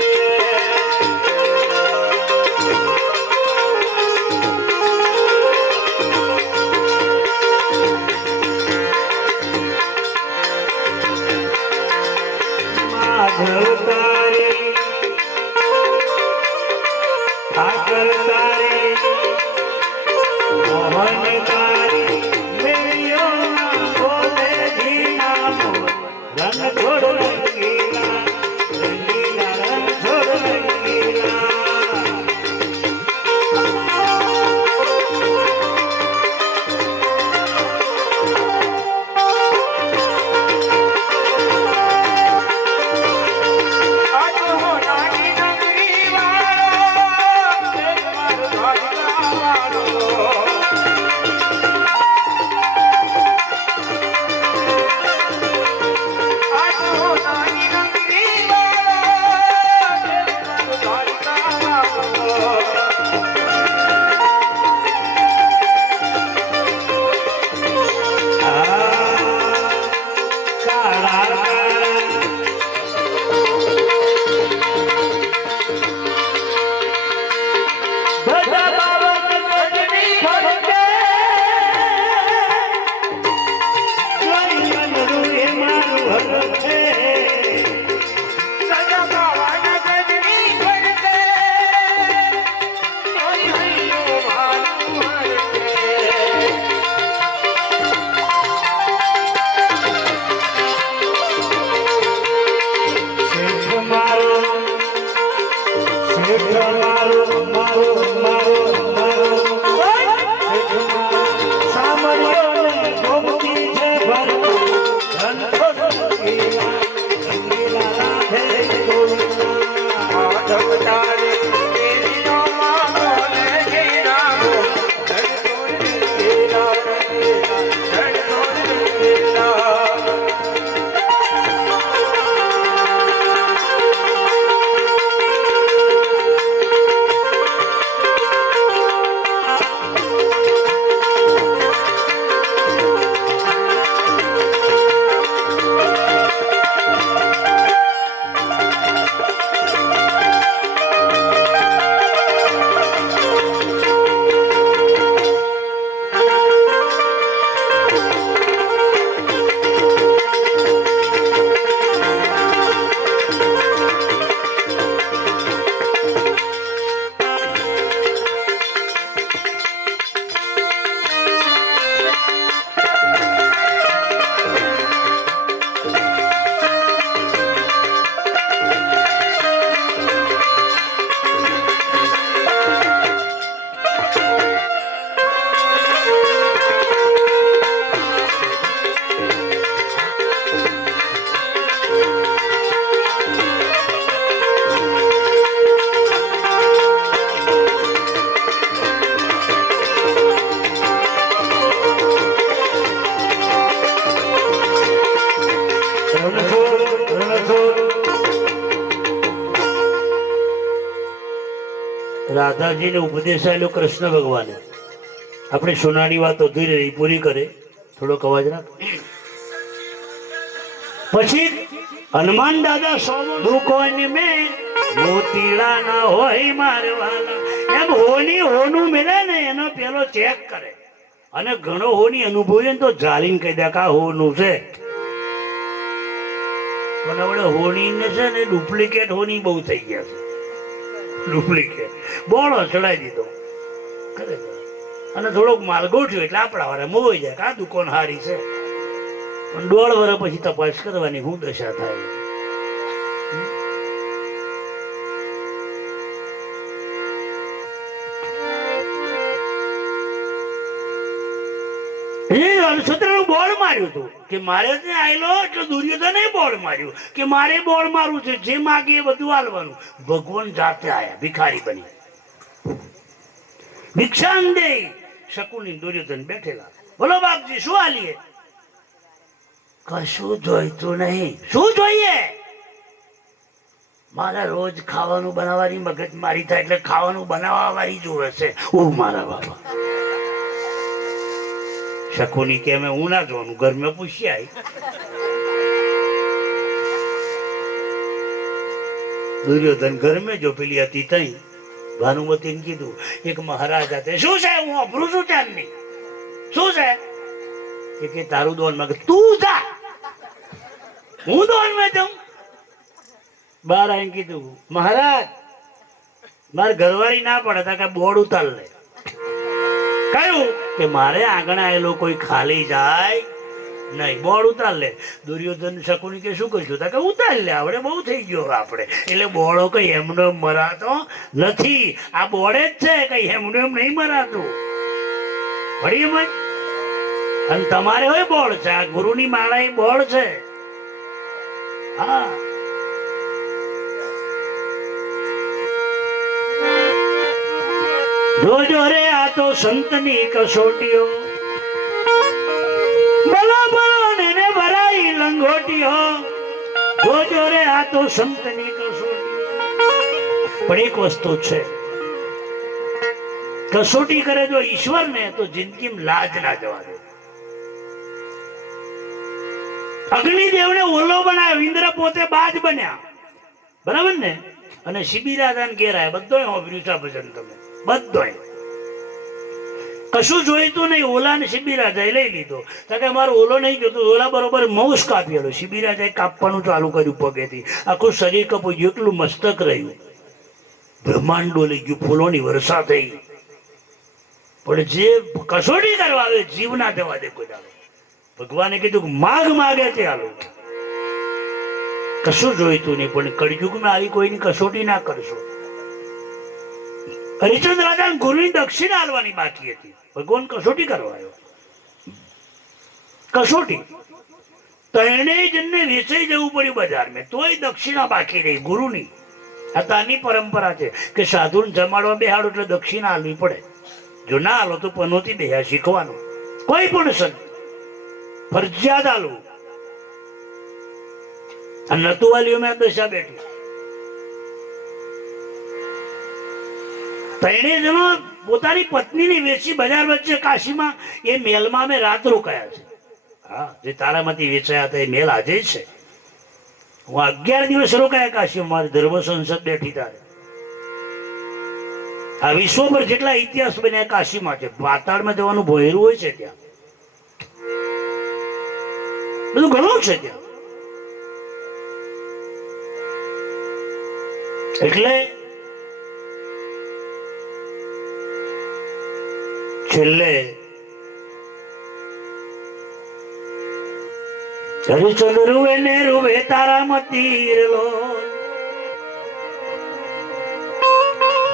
રાધાજીને ઉપદેશ આપ્યો કૃષ્ણ ભગવાને. આપણે સોનાની વાત અધૂરી રહી, પૂરી કરે. થોડોક અવાજ રાખ. પછી હનુમાન દાદા દુકોની મેં મોતીડા ના હોય મારવાના, એમ હોની હોનું મેળે ને એનો પેલો ચેક કરે. અને ઘણો હોની અનુભવી ને તો જાળીને કહી દે કે આ હોનું છે. પણ હવે હોની ને છે ને ડુપ્લિકેટ હોની બહુ થઈ ગયા છે. ડુપ્લિકેટ બોળો ચડાવી દીધો ખરેખર. અને થોડોક માલ ગોઠ્યો એટલે આપણા વારે મોવાઈ જાય કે આ દુકાન હારી છે. પણ 1.5 વર્ષ પછી તપાસ કરવાની શું દશા થાય. અનસૂત્રનું બોર્ડ માર્યું હતું કે મારે ત્યાં આવેલો એટલે દુર્યોધને બોર્ડ માર્યું કે મારે બોર્ડ મારવું છે, જે માગે એ બધું હાલવાનું. ભગવાન જાતે આયા, ભિખારી બની ભિક્ષાન દે. શકુની દુર્યોધન બેઠેલા, બોલો બાપજી શું હાલીએ? કશું જોઈતું નહીં. શું જોઈએ? મારા રોજ ખાવાનું બનાવવાની મગજ મારી થાય એટલે ખાવાનું બનાવવા વાળી જોવે છે. ઓ મારા બાપા. શકુની કે અમે હું ના જોવાનું, ઘરમાં પૂછી આવી. દુર્યોધન ઘરમાં જો પેલી હતી તઈ ભાનુમતીને કીધું એક મહારાજ હતા. શું છે? હું અભરું છું ત્યારની. શું છે કે તારું દોન માં. તું જા, હું દોન માં જાઉં. બાર આવીને કીધું મહારાજ મારે ઘરવાળી ના પડે તા કે બોર્ડ ઉતાર લે. કયું કે મારે આંગણે આવેલો કોઈ ખાલી જાય નહીં, બોર્ડ ઉતાર લે. દુર્યોધન શકુની કે શું કરશું તા કે ઉતાર લે, આવડે બહુ થઈ ગયો આપણે. એટલે બોર્ડો કઈ એમનો એમ મરાતો નથી. આ બોર્ડે જ છે, કઈ એમનો એમ નહીં મરાતું. વળી એમ અને તમારે હોય બોર્ડ છે, આ ગુરુની માળા એ બોર્ડ છે. હા જોજો રે આ તો સંતની કસોટીઓ, બોલો બોલો ને ભરાઈ લંગોટીઓ. જોજો રે આ તો સંતની કસોટીઓ. પણ એક વસ્તુ છે, કસોટી કરે જો ઈશ્વર ને તો જિંદગીમાં લાજ ના જવા દે. અગ્નિદેવને ઓલો બનાવ્યો, ઇન્દ્ર પોતે બાજ બન્યા, બરાબર ને? અને શિબિરાદાન ઘેર આવ્યા. બધોય હોભર્યું છે ભજન તમે, બધોય. કશું જોઈતું નહીં. ઓલા ને શિબિરાજાએ લઈ લીધો. કે મારો ઓલો નહીં જોતો. ઓલા બરોબર મૌસ કાપેલો. શિબિરાજાએ કાપવાનું ચાલુ કર્યું પગેથી. આખું શરીર કપાઈ ગયું, એટલું મસ્તક રહ્યું. બ્રહ્માંડો લઈ ગયું, ફૂલોની વર્ષા થઈ. પણ જે કસોટી કરવા આવે જીવ ના જવા દે કોઈ દાડો. ભગવાને કીધું માગ માગે છે હાલો, કશું જોઈતું નહીં. પણ કળિયુગમાં આવી કોઈની કસોટી ના કરશો. હરિચંદ્ર રાજા ગુરુની દક્ષિણા હાલવાની બાકી હતી. ભગવાન કસોટી કરવા આવ્યો. કસોટી ત્રણેય જણને વેચાઈ જવું પડ્યું બજારમાં, તોય દક્ષિણા બાકી રહી ગુરુની. આ તાની પરંપરા છે કે સાધુને જમાડવા બેહાડો એટલે દક્ષિણા હાલવી પડે. જો ના હાલો તો પનોતી બેહ્યા શીખવાનું. કોઈ પણ સંત ફરજિયાત હાલવું. અને નતું વાલીઓ મેં દશા બેઠી. ત્રણેય જણો પોતાની પત્નીની વેચી બજાર વચ્ચે કાશીમાં એ મેલમાં અમે રાત રોકાયા છે. હા, જે તારામાંથી વેચાયા હતા એ મેલ આજે જ છે. હું 11 દિવસ રોકાયા કાશી. મારી ધર્મ સંસદ બેઠી તારે. આ વિશ્વ પર જેટલા ઇતિહાસ બન્યા કાશીમાં છે. પાતાળમાં જવાનું ભોયરું હોય છે, ત્યાં બધું ઘણું છે ત્યાં. એટલે છેલ્લે હરિચંદ્ર રૂવે ને રૂવે તારામતી લો,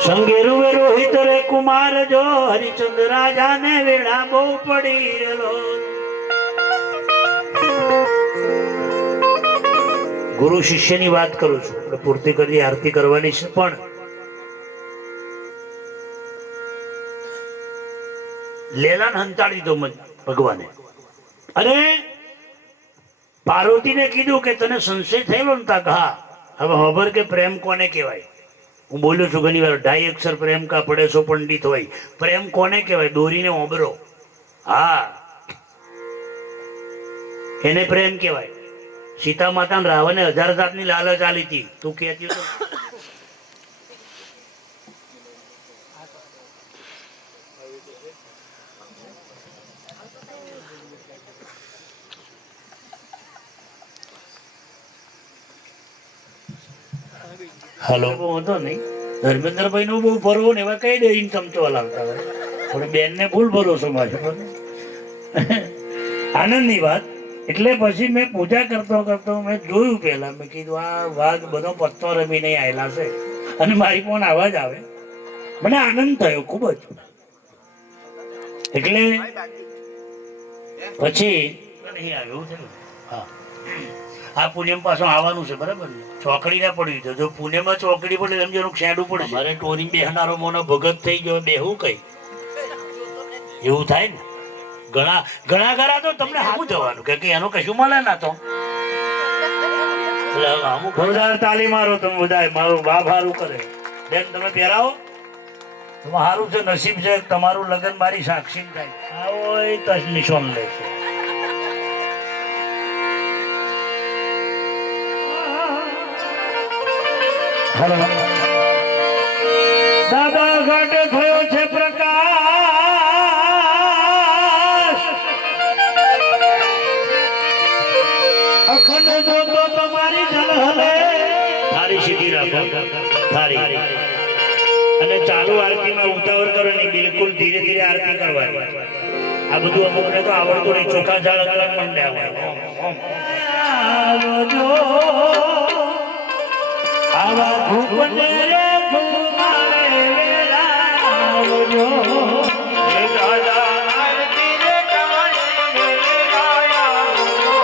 સંગે રૂવે રોહિત રે કુમાર જો. હરિચંદ્ર રાજા ને વેળા બહુ પડી રેલો. ગુરુ શિષ્યની વાત કરું છું. આપણે પૂર્તિ કરી આરતી કરવાની છે. પણ લેલાને હંતાડી દીધો ભગવાને. અને પાર્વતીને કીધું કે તને સંશય થયેલો ને? તા હા. હવે ખબર કે પ્રેમ કોને કહેવાય? હું બોલ્યો છું ઘણી વાર, 2.5 અક્ષર પ્રેમ કા પડે સો પંડિત હોય. પ્રેમ કોને કહેવાય? દોરીને ઓબરો. હા, એને પ્રેમ કહેવાય. સીતા માતા રાવણે 1000 જાતની લાલચ આલી હતી. તું કહેતી તો હાલો હતો નહીં. ધર્મેન્દ્રભાઈ નું બહુ ભરવો ને એવા કઈ દે ઇન્કમ તો હલાવતા હોય. પણ બેન ને ભૂલ ભરોસો મારે આનંદની વાત. એટલે પછી મેં પૂજા કરતો મેં જોયું, પેલા મેં કીધું આ વાઘ બધો પત્તો રમી નહીં આવેલા છે અને મારી પણ આવાજ આવે. મને આનંદ થયો ખૂબ જ. એટલે પછી નહીં આવ્યું છે. હા, આ પુણ્યમ પાછું આવવાનું છે, બરાબર ને? ચોકડી ના પડવી તો જો પુણ્યમાં ચોકડી પડે એમ જેનું ખેડું પડે. મારે ટોરી બેહનારો મોનો ભગત થઈ ગયો, બેહું કઈ એવું થાય ને. ઘણા ઘણા ઘણા તો તમને સારું જવાનું કે એનું કશું મળે ના તો અમુક તાલી મારો તમે બધા, મારું બાપ સારું કરે. બેન તમે પહેરાવો, તમે સારું છે, નસીબ છે તમારું લગ્ન મારી સાક્ષી થાય. આવો એ નિશાન લે છે. દાદા ઘાટે થયો છે પ્રકાશ, અખંડ જોતો તમારી જલહલે. થારી સીધી રાખો, થારી. અને ચાલુ આરતીમાં ઉતાવળ કરો નહીં, બિલકુલ ધીરે ધીરે આરતી કરવાની. આ બધું અમુકને તો આવડતું નહીં, ચોખા ઝાડ અલગ મંડ્યા આવા ભૂપને રે ભૂમારે વેલા આવજો. હે દાદા આરતી રે કાણે વેલા આવજો.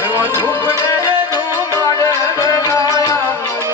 એવો ભૂપને રે ભૂમારે વેલા આવજો.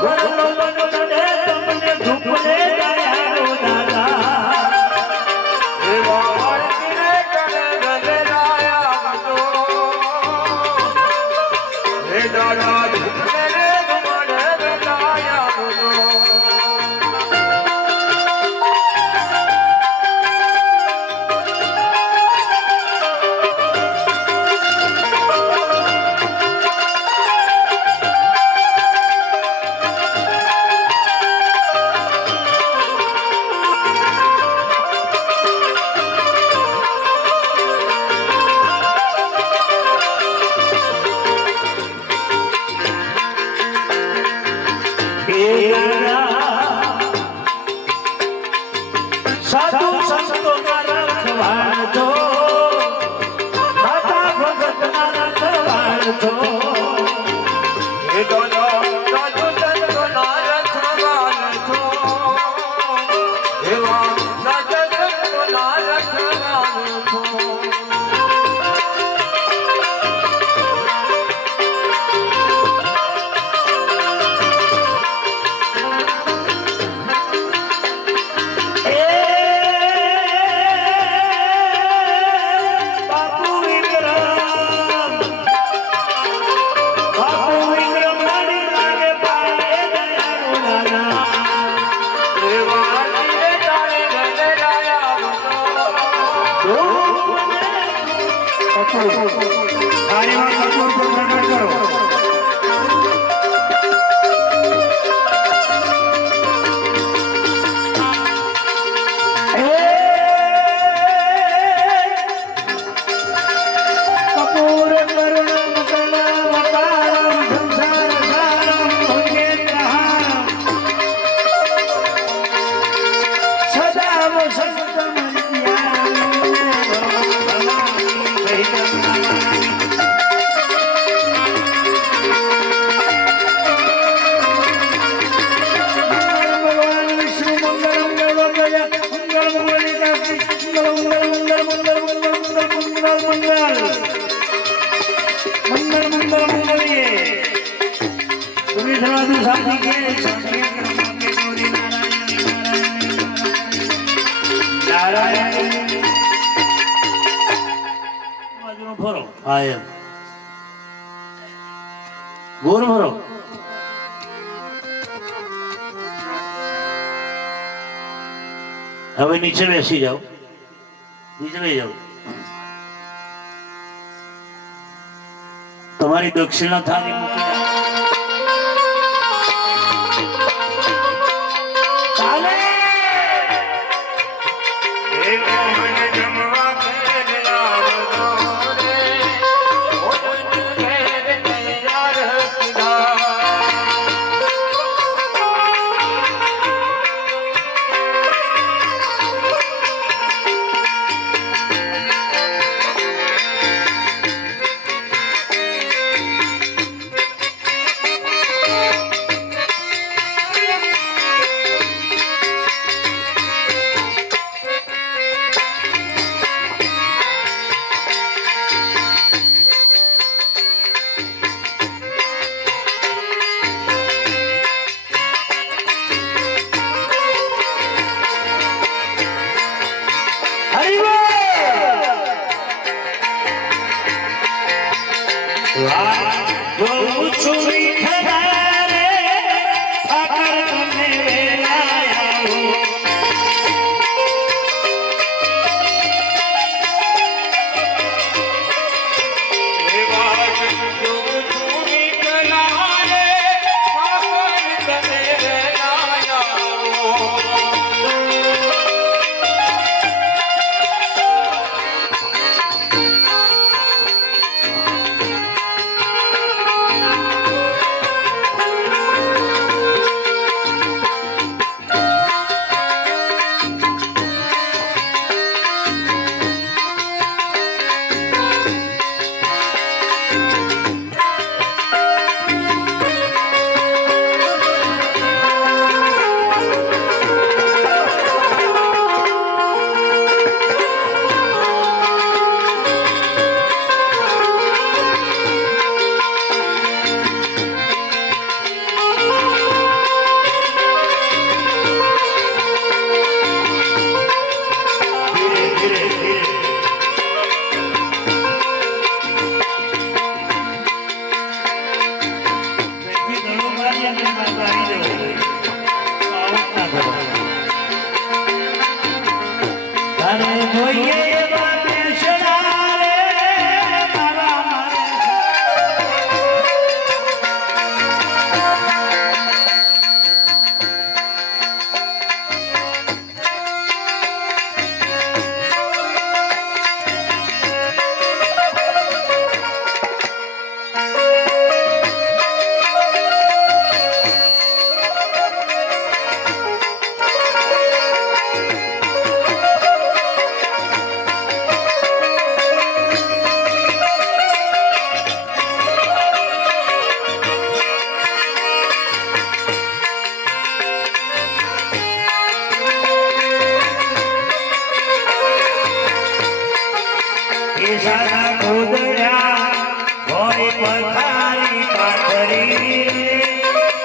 વરલો બનો નડે તમને ધૂપને દયાળુ દાદા એવા આરતીને કરે ગજરાયા તો હે દાદા ધૂપને રે ધુમાડે ગજાયા તો સાધુ સંતો ના રખવાળ છો માતા ભગત ના રખવાળ છો હે દાદા સાધુ સંતોના રખવાળ છો એવા સાધુ સંતોના રખવાળ છો ગોર ભરો હવે નીચે બેસી જાઓ નીચે બેસી જાઓ તમારી દક્ષિણા થાળી મૂકી પથારી પાથરી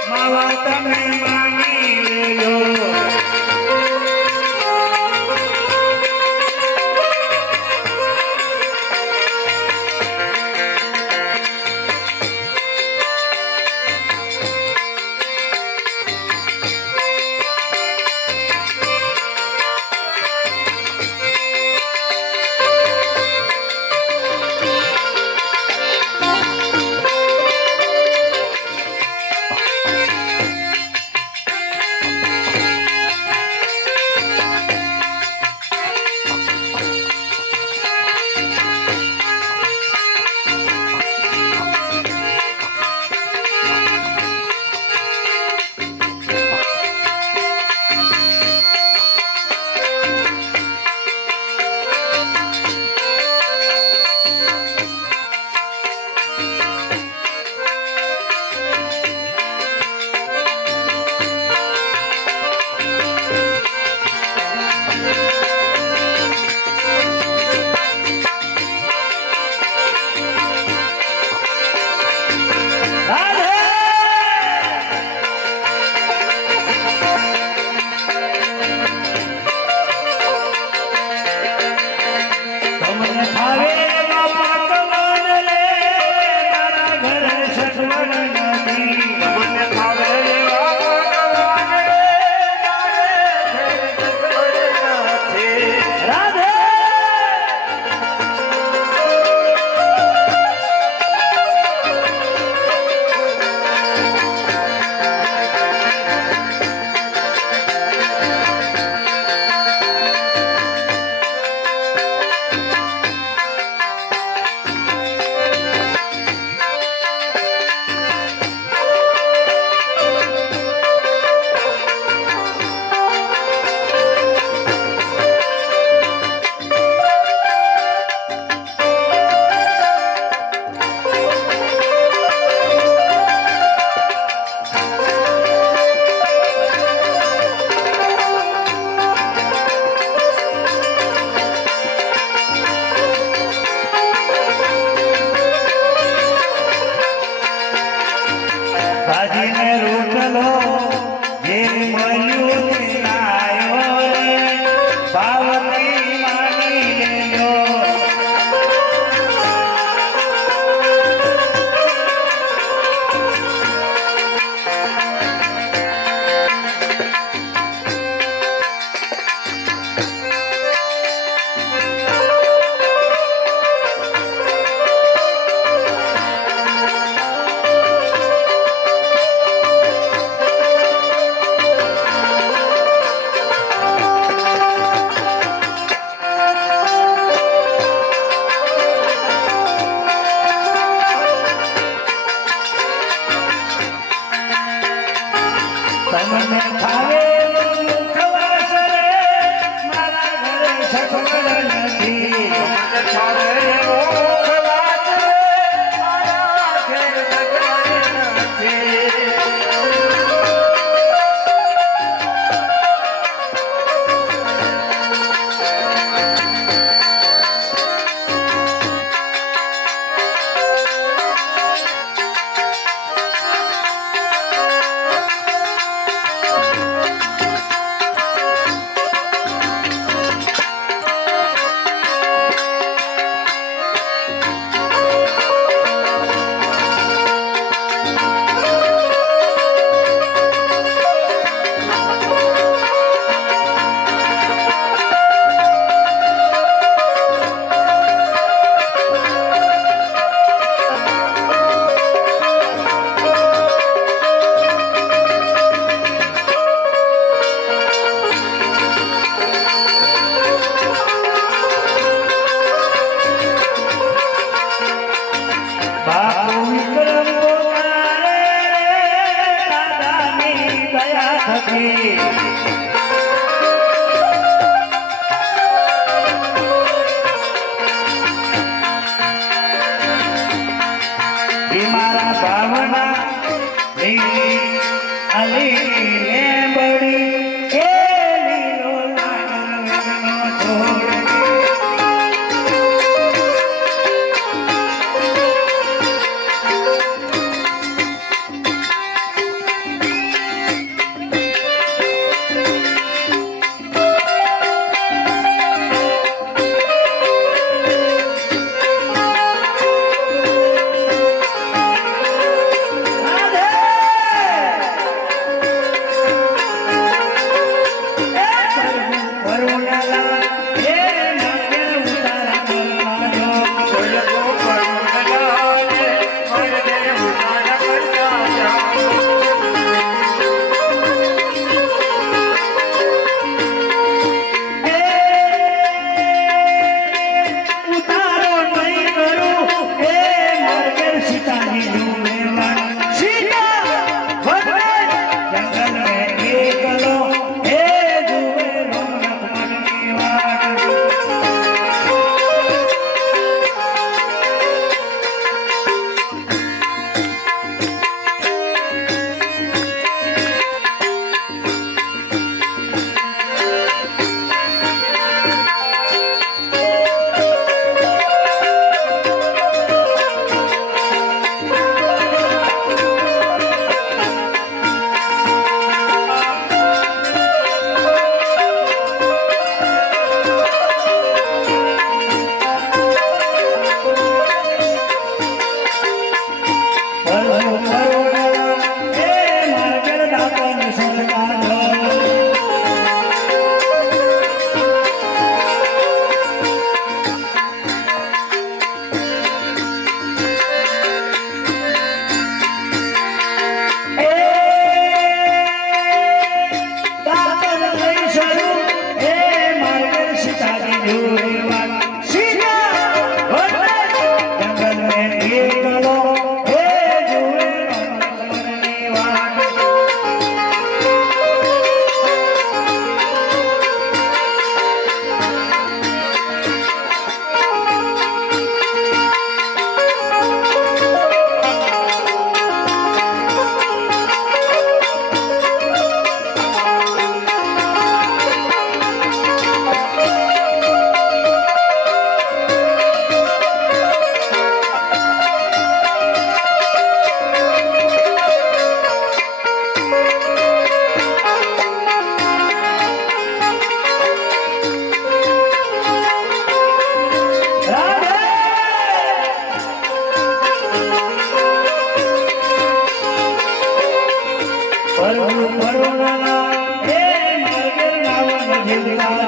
માવા તમે માની લેજો ભાજીને રોટલો જે મળ્યું તે લાયો રે ભાવથી માની લેજો તમને ખાવે ખવાસ રે મારા ઘરે સગવડ નથી તમને ખાવે ખવાસ રે મારા ઘરે સગવડ નથી બાપુ વિક્રમ બોલારે દાદાની દયા થકી મારા ભાવના અલીને બળી કે લીલો લાડનો છોડ કરુણા એ માર્ગે રાવણ જીવતા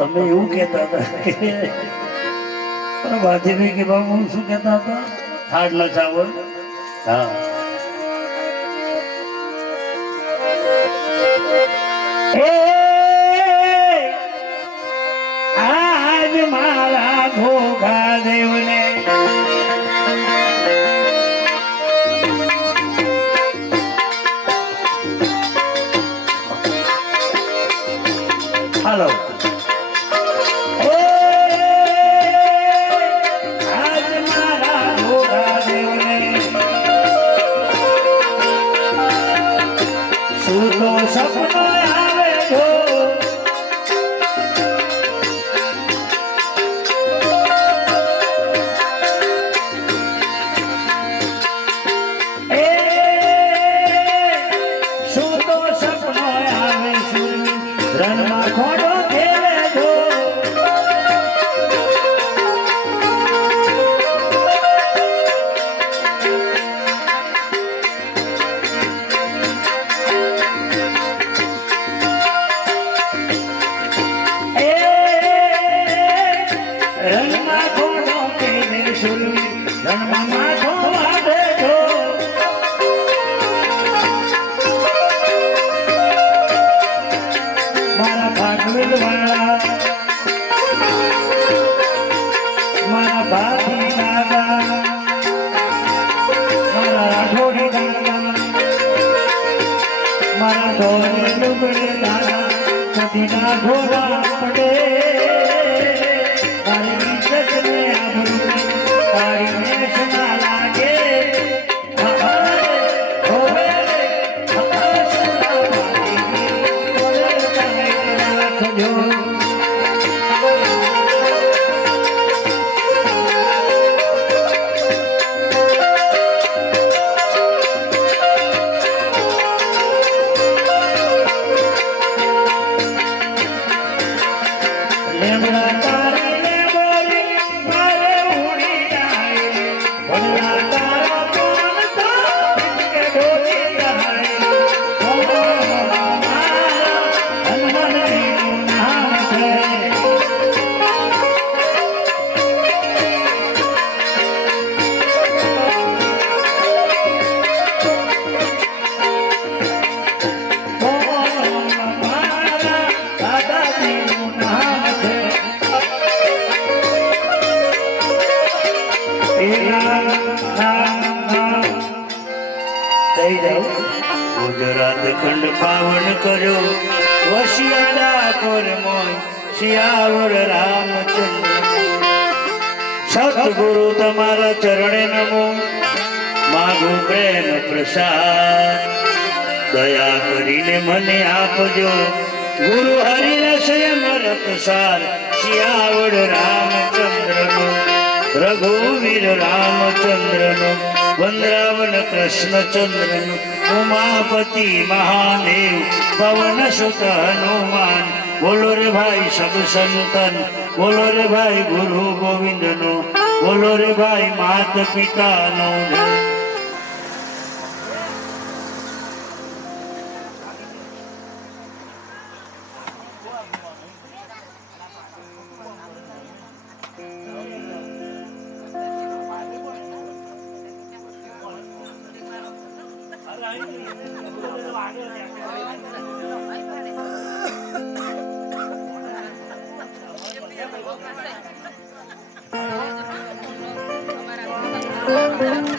તમે એવું કહેતા હતા વાઘીભાઈ કે બાબુ શું કહેતા હતા થાળ ચાવલ હા આજ મારા ઘોઘા દેવને હાલો સપનો આવે જો એ શું તો સપનો આવે શું રણમાં ખોડો ખેલે જો મારા ભાભી દાદા મારા રાઠોડી દાદા મારા ઢોરે ડુબડે દાદા કદીના ઘોડા પડે મારી ઇજ્જતને આબરૂ તારી મેષ ના લાગે કહી જાઓ. ગુજરાત ખંડ પાવન કર્યો વસિયા ડાકોર મોય શિયાવર રામચંદ્ર. સતગુરુ તમારા ચરણે નમો માગું પ્રેમ પ્રસાદ. દયા કરીને મને આપજો ગુરુ હરિના સંયમ રતસાર. શિયાવડ રામચંદ્રનો રઘુવીર રામચંદ્રનો વંદ્રાવન કૃષ્ણચંદ્રનો ઉમાપતિ મહાદેવ પવન સુત હનુમાન. બોલો રે ભાઈ સબ સંતન, બોલો રે ભાઈ ગુરુ ગોવિંદનો, બોલો રે ભાઈ માત પિતાનો. Thank you.